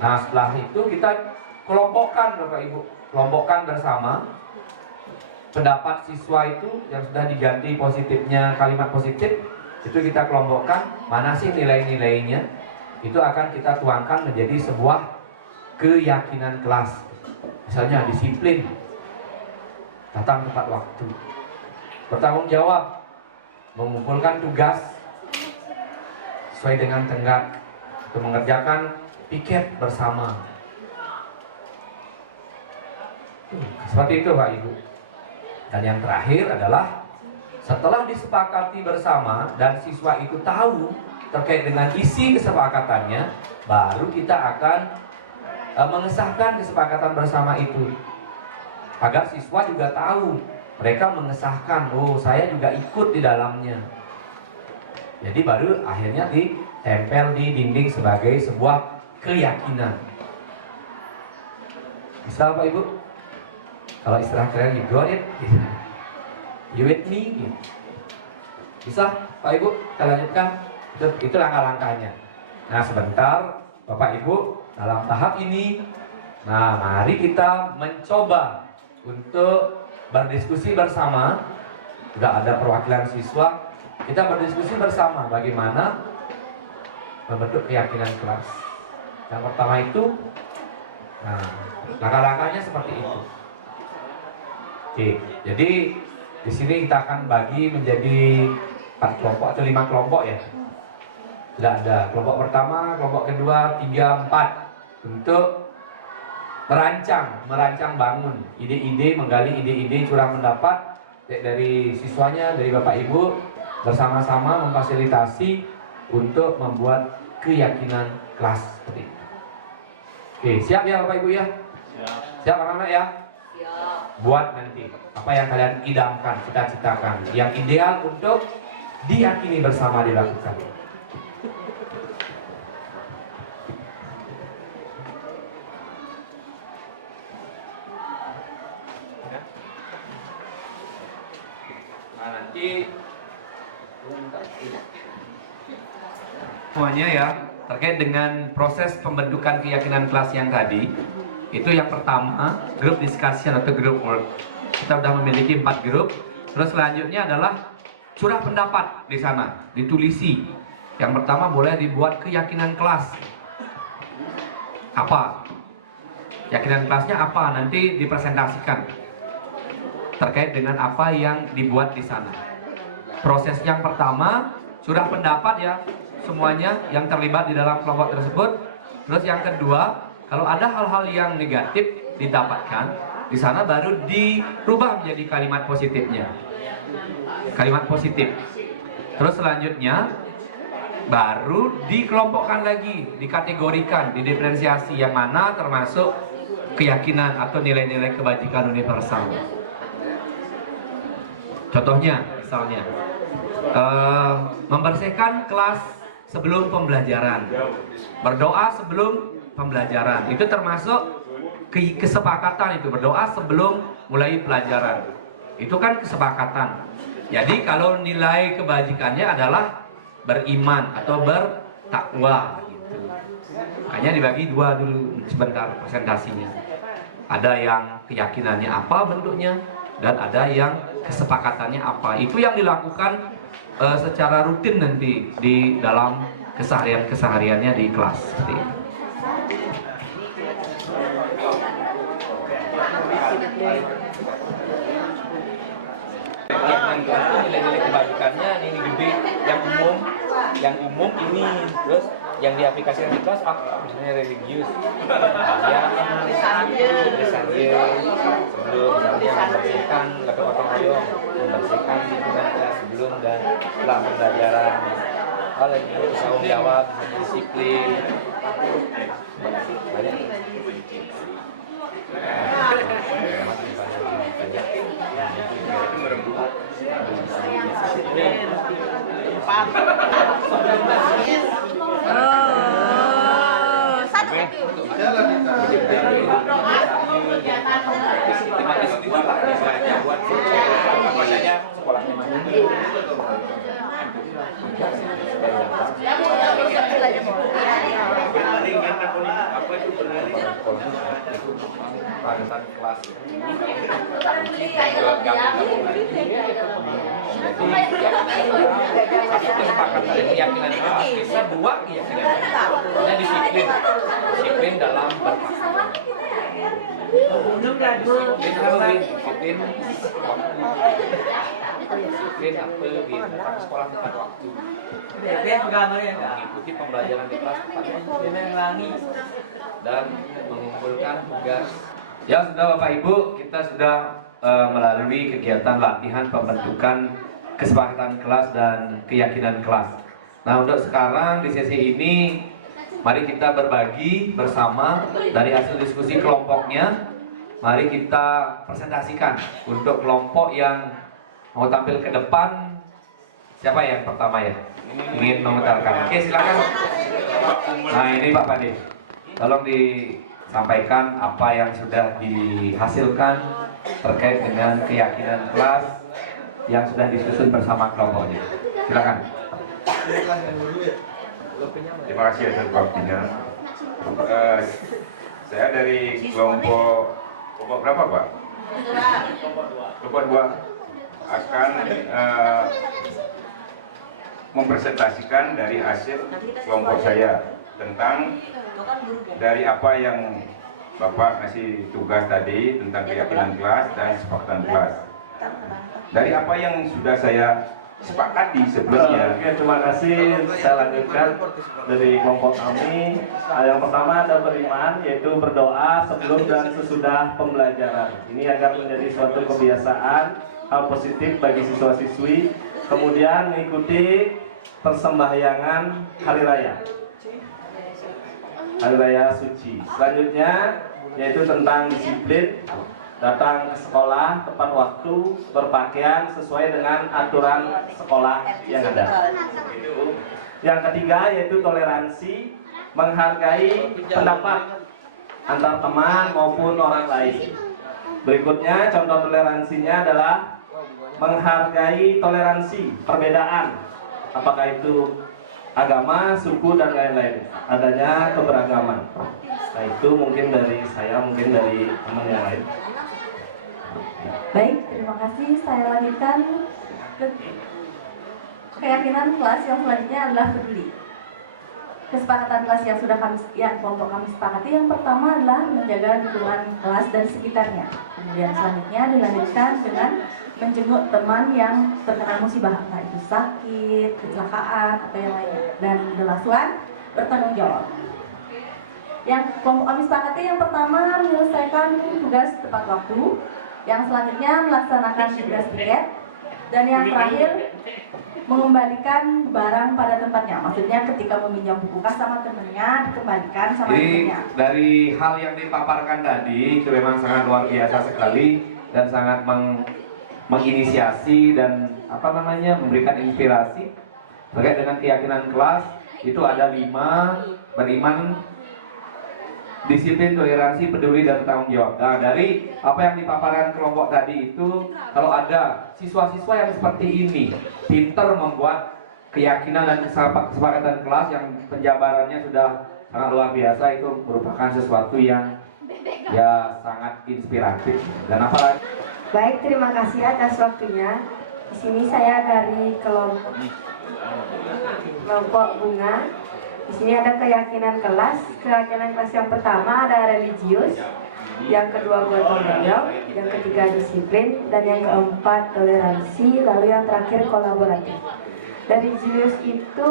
Nah, setelah itu kita kelompokkan Bapak Ibu, kelompokkan bersama pendapat siswa itu yang sudah diganti positifnya kalimat positif, itu kita kelompokkan mana sih nilai-nilainya, itu akan kita tuangkan menjadi sebuah keyakinan kelas. Misalnya disiplin, datang tepat waktu, bertanggung jawab, mengumpulkan tugas sesuai dengan tenggat, untuk mengerjakan piket bersama. Seperti itu Pak Ibu. Dan yang terakhir adalah setelah disepakati bersama dan siswa itu tahu terkait dengan isi kesepakatannya, baru kita akan mengesahkan kesepakatan bersama itu. Agar siswa juga tahu, mereka mengesahkan, oh saya juga ikut di dalamnya. Jadi baru akhirnya ditempel di dinding sebagai sebuah keyakinan. Bisa Pak Ibu? Kalau istilah keren, you got it? You with me? Bisa Pak Ibu? Kita lanjutkan. Itu langkah-langkahnya. Nah sebentar Bapak Ibu, dalam tahap ini, nah mari kita mencoba untuk berdiskusi bersama. Sudah ada perwakilan siswa, kita berdiskusi bersama bagaimana membentuk keyakinan kelas. Yang pertama itu, nah, langkah-langkahnya seperti itu. Oke, jadi di sini kita akan bagi menjadi 4 kelompok atau 5 kelompok ya. Sudah ada kelompok pertama, kelompok kedua, 3, 4 untuk merancang bangun ide-ide, menggali ide-ide curah pendapat dari siswanya, dari Bapak Ibu, bersama-sama memfasilitasi untuk membuat keyakinan kelas seperti itu. Oke, siap ya Bapak Ibu ya? Siap anak-anak ya? Siap. Buat nanti apa yang kalian idamkan, cita-citakan, yang ideal untuk diyakini bersama dilakukan. Nah, nanti semuanya ya terkait dengan proses pembentukan keyakinan kelas yang tadi. Itu yang pertama, group discussion atau group work. Kita sudah memiliki 4 grup. Terus selanjutnya adalah curah pendapat di sana, ditulisi. Yang pertama boleh dibuat keyakinan kelas. Apa? Keyakinan kelasnya apa? Nanti dipresentasikan terkait dengan apa yang dibuat di sana. Proses yang pertama, curah pendapat ya, semuanya yang terlibat di dalam kelompok tersebut. Terus yang kedua, kalau ada hal-hal yang negatif didapatkan, di sana baru dirubah menjadi kalimat positifnya. Kalimat positif. Terus selanjutnya baru dikelompokkan lagi, dikategorikan, didiferensiasi yang mana termasuk keyakinan atau nilai-nilai kebajikan universal. Contohnya, misalnya membersihkan kelas sebelum pembelajaran, berdoa sebelum pembelajaran, itu termasuk kesepakatan. Itu berdoa sebelum mulai pelajaran, itu kan kesepakatan. Jadi kalau nilai kebajikannya adalah beriman atau bertakwa gitu. Makanya dibagi 2 dulu sebentar presentasinya. Ada yang keyakinannya apa bentuknya, dan ada yang kesepakatannya apa. Itu yang dilakukan secara rutin nanti di dalam kesehariannya di kelas seperti itu. Nilai-nilai kebajikannya ini gede, yang umum ini, terus yang diaplikasikan di kelas apa? Misalnya religius, yang sebelum misalnya membersihkan gotong royong, membersihkan lingkungan kelas sebelum dan setelah pembelajaran. Hal yang bertanggung jawab, disiplin. Keyakinan kelas bisa dua keyakinan. Ini disiplin dalam berpakaian. Disiplin apa di datang sekolah tepat waktu. Mengikuti pembelajaran di kelas tepat waktu. Dan mengumpulkan tugas. Ya sudah Bapak Ibu, kita sudah melalui kegiatan latihan pembentukan kesepakatan kelas dan keyakinan kelas. Nah untuk sekarang di sesi ini mari kita berbagi bersama dari hasil diskusi kelompoknya. Mari kita presentasikan untuk kelompok yang mau tampil ke depan. Siapa yang pertama ya? Ingin mengutarakan. Oke silakan. Nah ini Pak Pade, tolong disampaikan apa yang sudah dihasilkan terkait dengan keyakinan kelas yang sudah disusun bersama kelompoknya. Silakan. Terima kasih atas waktunya. Saya dari kelompok berapa Pak? Kelompok 2 akan mempresentasikan dari hasil kelompok saya tentang dari apa yang Bapak ngasih tugas tadi tentang keyakinan kelas dan kesepakatan kelas. Dari apa yang sudah saya sepakati sebelumnya. Oke, terima kasih. Saya lanjutkan dari kelompok kami. Yang pertama ada beriman, yaitu berdoa sebelum dan sesudah pembelajaran. Ini agar menjadi suatu kebiasaan, hal positif bagi siswa-siswi. Kemudian mengikuti persembahyangan hari raya suci. Selanjutnya yaitu tentang disiplin, datang ke sekolah tepat waktu, berpakaian sesuai dengan aturan sekolah yang ada. Yang ketiga yaitu toleransi, menghargai pendapat antar teman maupun orang lain. Berikutnya contoh toleransinya adalah menghargai toleransi perbedaan, apakah itu agama, suku dan lain-lain, adanya keberagaman. Nah itu mungkin dari saya, mungkin dari teman yang lain. Baik, terima kasih. Saya lanjutkan ke keyakinan kelas yang selanjutnya adalah peduli. Kesepakatan kelas yang kelompok kami sepakati yang pertama adalah menjaga lingkungan kelas dan sekitarnya. Kemudian selanjutnya dilanjutkan dengan menjenguk teman yang terkena musibah, entah itu sakit, kecelakaan atau yang lainnya. Dan the last one, bertanggung jawab. Yang kelompok kami sepakati yang pertama menyelesaikan tugas tepat waktu, yang selanjutnya melaksanakan tugas tiket, dan yang terakhir mengembalikan barang pada tempatnya. Maksudnya ketika meminjam buku kas sama temennya, dikembalikan sama temennya. Dari hal yang dipaparkan tadi itu memang sangat luar biasa sekali dan sangat menginisiasi dan memberikan inspirasi terkait dengan keyakinan kelas. Itu ada 5: beriman, disiplin, toleransi, peduli, dan tanggung jawab. Nah, dari apa yang dipaparkan kelompok tadi itu, kalau ada siswa-siswa yang seperti ini, pintar membuat keyakinan dan kesepakatan kelas yang penjabarannya sudah sangat luar biasa, itu merupakan sesuatu yang ya sangat inspiratif. Dan apalagi. Baik, terima kasih atas waktunya. Di sini saya dari kelompok bunga. Di sini ada keyakinan kelas. Keyakinan kelas yang pertama ada religius, yang kedua gotong royong, yang ketiga disiplin, dan yang keempat toleransi, lalu yang terakhir kolaboratif. Religius itu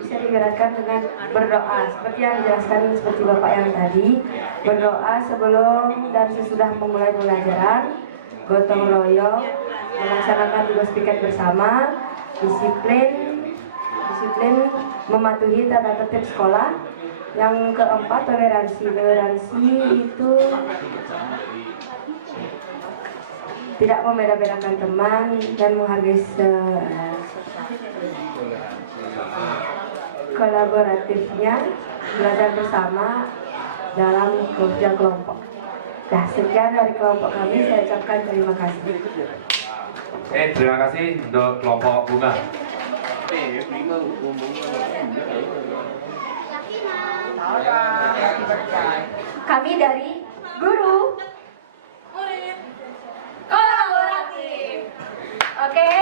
bisa diberatkan dengan berdoa, seperti yang dijelaskan seperti Bapak yang tadi, berdoa sebelum dan sesudah memulai pembelajaran. Gotong royong, melaksanakan tugas piket bersama, disiplin mematuhi tata tertib sekolah, Yang keempat, toleransi. Toleransi itu tidak membeda-bedakan teman dan menghargai kolaboratifnya, belajar bersama dalam kerja kelompok. Nah, sekian dari kelompok kami, saya ucapkan terima kasih. Terima kasih untuk kelompok bunga. Kami dari guru kolaboratif. Oke.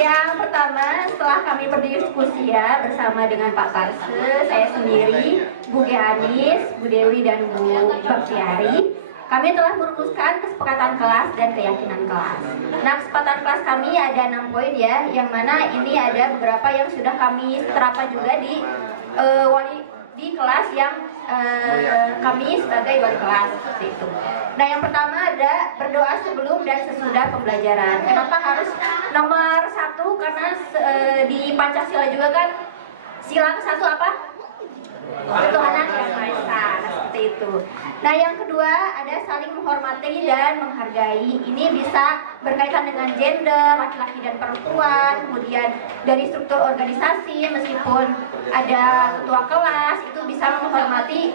Yang pertama, setelah kami berdiskusi ya bersama dengan Pak Parse, saya sendiri, Bu Anis, Bu Dewi dan Bu Baktiari, kami telah merumuskan kesepakatan kelas dan keyakinan kelas. Nah, kesepakatan kelas kami ada 6 poin ya, yang mana ini ada beberapa yang sudah kami terapkan juga di di kelas yang kami sebagai wali kelas seperti itu. Nah, yang pertama ada berdoa sebelum dan sesudah pembelajaran. Kenapa harus nomor 1? Karena di Pancasila juga kan sila ke-1 apa? Ketuhanan yang Maha Esa. Nah, seperti itu. Nah, yang kedua ada saling menghormati dan menghargai. Ini bisa berkaitan dengan gender, laki-laki dan perempuan, kemudian dari struktur organisasi, meskipun ada ketua kelas, itu bisa menghormati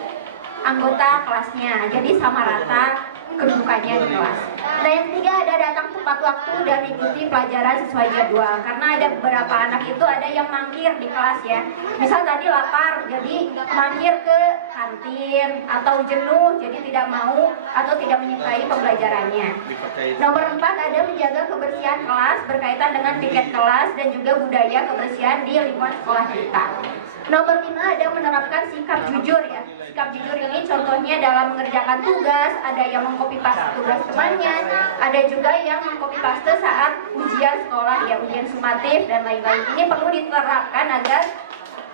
anggota kelasnya. Jadi sama rata kedudukannya di kelas. Nah, yang ketiga ada datang tepat waktu dan ikuti pelajaran sesuai jadwal. Karena ada beberapa anak itu ada yang mangkir di kelas ya. Misal tadi lapar, jadi mangkir ke kantin, atau jenuh, jadi tidak mau atau tidak menyukai pembelajarannya. Nomor 4 ada menjaga kebersihan kelas berkaitan dengan piket kelas dan juga budaya kebersihan di lingkungan sekolah kita. Nomor 5 ada menerapkan sikap jujur ya. Sikap jujur ini contohnya dalam mengerjakan tugas, ada yang mengcopy paste tugas temannya, ada juga yang mengcopy paste saat ujian sekolah ya, ujian sumatif dan lain-lain. Ini perlu diterapkan agar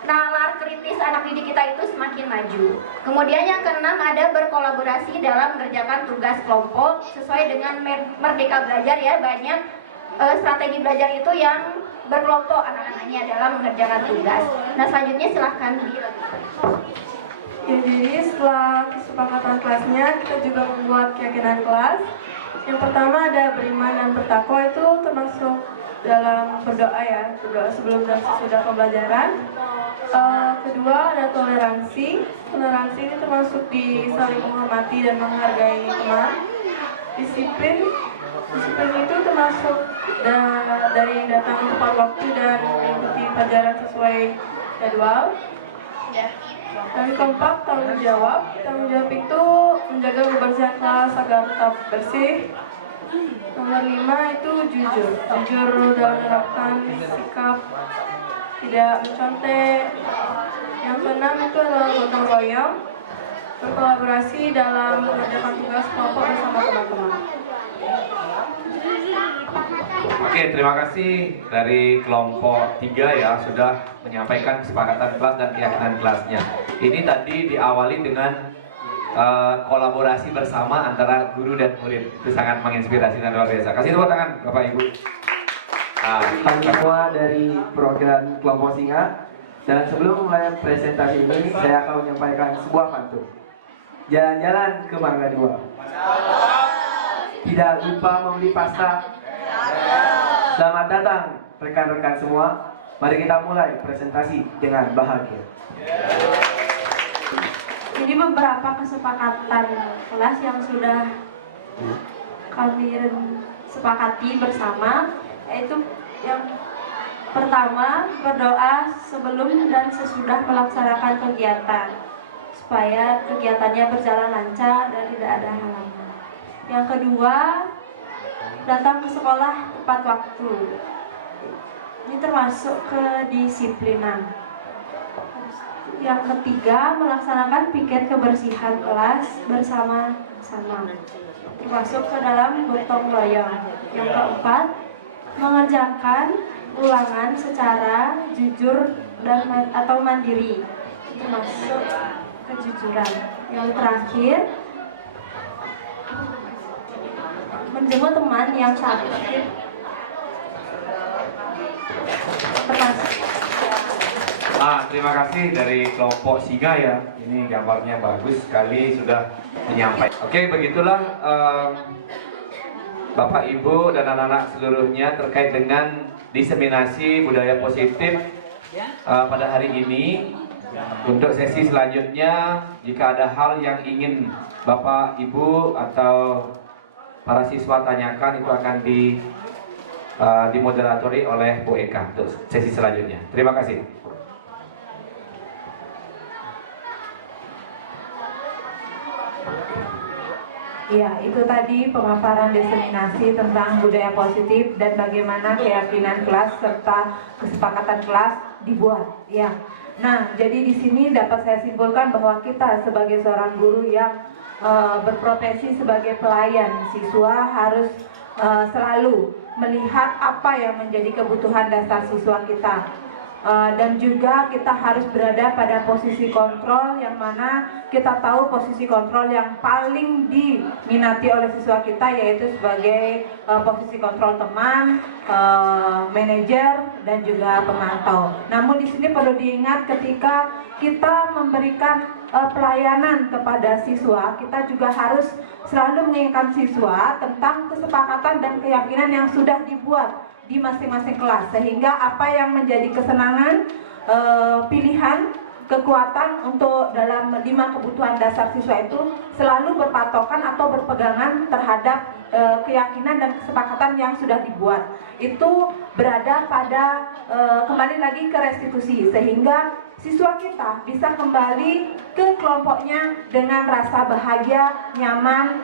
nalar kritis anak didik kita itu semakin maju. Kemudian yang keenam ada berkolaborasi dalam mengerjakan tugas kelompok sesuai dengan Merdeka Belajar ya. Banyak strategi belajar itu yang berkelompok anak-anaknya dalam mengerjakan tugas. Nah, selanjutnya silahkan dilanjutkan. Ya, jadi setelah kesepakatan kelasnya, kita juga membuat keyakinan kelas. Yang pertama ada beriman dan bertakwa, itu termasuk dalam berdoa ya, berdoa sebelum dan sesudah pembelajaran. Kedua ada toleransi. Toleransi ini termasuk di saling menghormati dan menghargai teman. Disiplin itu termasuk dari datang tepat waktu dan mengikuti pelajaran sesuai jadwal. Dan keempat, tanggung jawab. Tanggung jawab itu menjaga kebersihan kelas agar tetap bersih. Nomor 5 itu jujur. Jujur dalam menerapkan sikap tidak mencontek. Yang keenam itu adalah gotong royong, berkolaborasi dalam mengerjakan tugas kelompok bersama teman-teman. Oke, terima kasih dari kelompok 3 ya sudah menyampaikan kesepakatan kelas dan keyakinan kelasnya. Ini tadi diawali dengan kolaborasi bersama antara guru dan murid. Itu sangat menginspirasi dan luar biasa. Kasih tepuk tangan Bapak Ibu. Kami semua dari perwakilan kelompok Singa. Dan sebelum mulai presentasi ini, saya akan menyampaikan sebuah pantun. Jalan-jalan ke Mangga 2. Tidak lupa membeli pasta. Selamat datang rekan-rekan semua. Mari kita mulai presentasi dengan bahagia. Jadi beberapa kesepakatan kelas yang sudah kami sepakati bersama, yaitu yang pertama berdoa sebelum dan sesudah melaksanakan kegiatan supaya kegiatannya berjalan lancar dan tidak ada halangan. Yang kedua, datang ke sekolah tepat waktu. Ini termasuk kedisiplinan. Yang ketiga, melaksanakan piket kebersihan kelas bersama-sama, termasuk ke dalam gotong royong. Yang keempat, mengerjakan ulangan secara jujur dan atau mandiri, termasuk kejujuran. Yang terakhir, menjemput teman yang sakit, termasuk Terima kasih dari kelompok Singa ya. Ini gambarnya bagus sekali sudah menyampaikan. Oke, begitulah Bapak Ibu dan anak-anak seluruhnya terkait dengan diseminasi budaya positif pada hari ini. Untuk sesi selanjutnya, jika ada hal yang ingin Bapak Ibu atau para siswa tanyakan, itu akan dimoderatori oleh Bu Eka untuk sesi selanjutnya. Terima kasih. Ya, itu tadi pemaparan diseminasi tentang budaya positif dan bagaimana keyakinan kelas serta kesepakatan kelas dibuat. Ya, nah jadi di sini dapat saya simpulkan bahwa kita sebagai seorang guru yang berprofesi sebagai pelayan siswa harus selalu melihat apa yang menjadi kebutuhan dasar siswa kita. Dan juga kita harus berada pada posisi kontrol yang mana kita tahu posisi kontrol yang paling diminati oleh siswa kita yaitu sebagai posisi kontrol teman, manajer dan juga pemantau. Namun di sini perlu diingat ketika kita memberikan pelayanan kepada siswa, kita juga harus selalu mengingatkan siswa tentang kesepakatan dan keyakinan yang sudah dibuat di masing-masing kelas, sehingga apa yang menjadi kesenangan, pilihan, kekuatan untuk dalam 5 kebutuhan dasar siswa itu selalu berpatokan atau berpegangan terhadap keyakinan dan kesepakatan yang sudah dibuat. Itu berada pada kembali lagi ke restitusi, sehingga siswa kita bisa kembali ke kelompoknya dengan rasa bahagia, nyaman,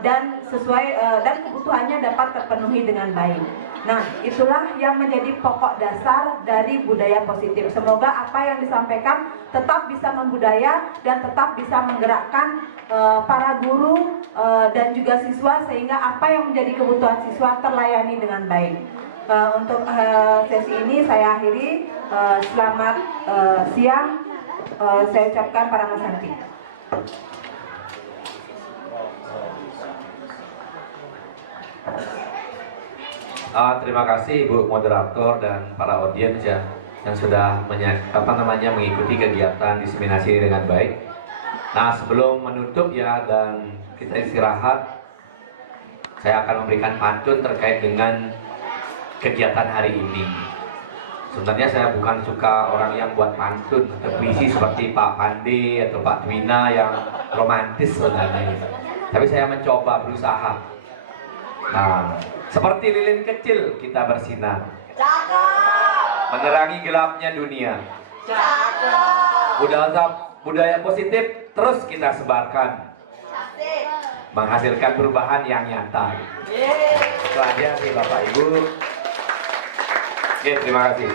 dan sesuai dan kebutuhannya dapat terpenuhi dengan baik. Nah, itulah yang menjadi pokok dasar dari budaya positif. Semoga apa yang disampaikan tetap bisa membudaya dan tetap bisa menggerakkan para guru dan juga siswa sehingga apa yang menjadi kebutuhan siswa terlayani dengan baik. Untuk sesi ini saya akhiri. Selamat siang. Saya ucapkan para Mas Santi. Terima kasih Ibu Moderator dan para audiens ya yang sudah mengikuti kegiatan diseminasi ini dengan baik. Nah, sebelum menutup ya dan kita istirahat, saya akan memberikan pantun terkait dengan kegiatan hari ini. Sebenarnya saya bukan suka orang yang buat pantun atau puisi seperti Pak Pandi atau Pak Twina yang romantis sebenarnya. Tapi saya mencoba berusaha. Nah, seperti lilin kecil kita bersinar. Menerangi gelapnya dunia. Budaya positif terus kita sebarkan. Menghasilkan perubahan yang nyata. Itu aja sih Bapak Ibu. Oke, terima kasih.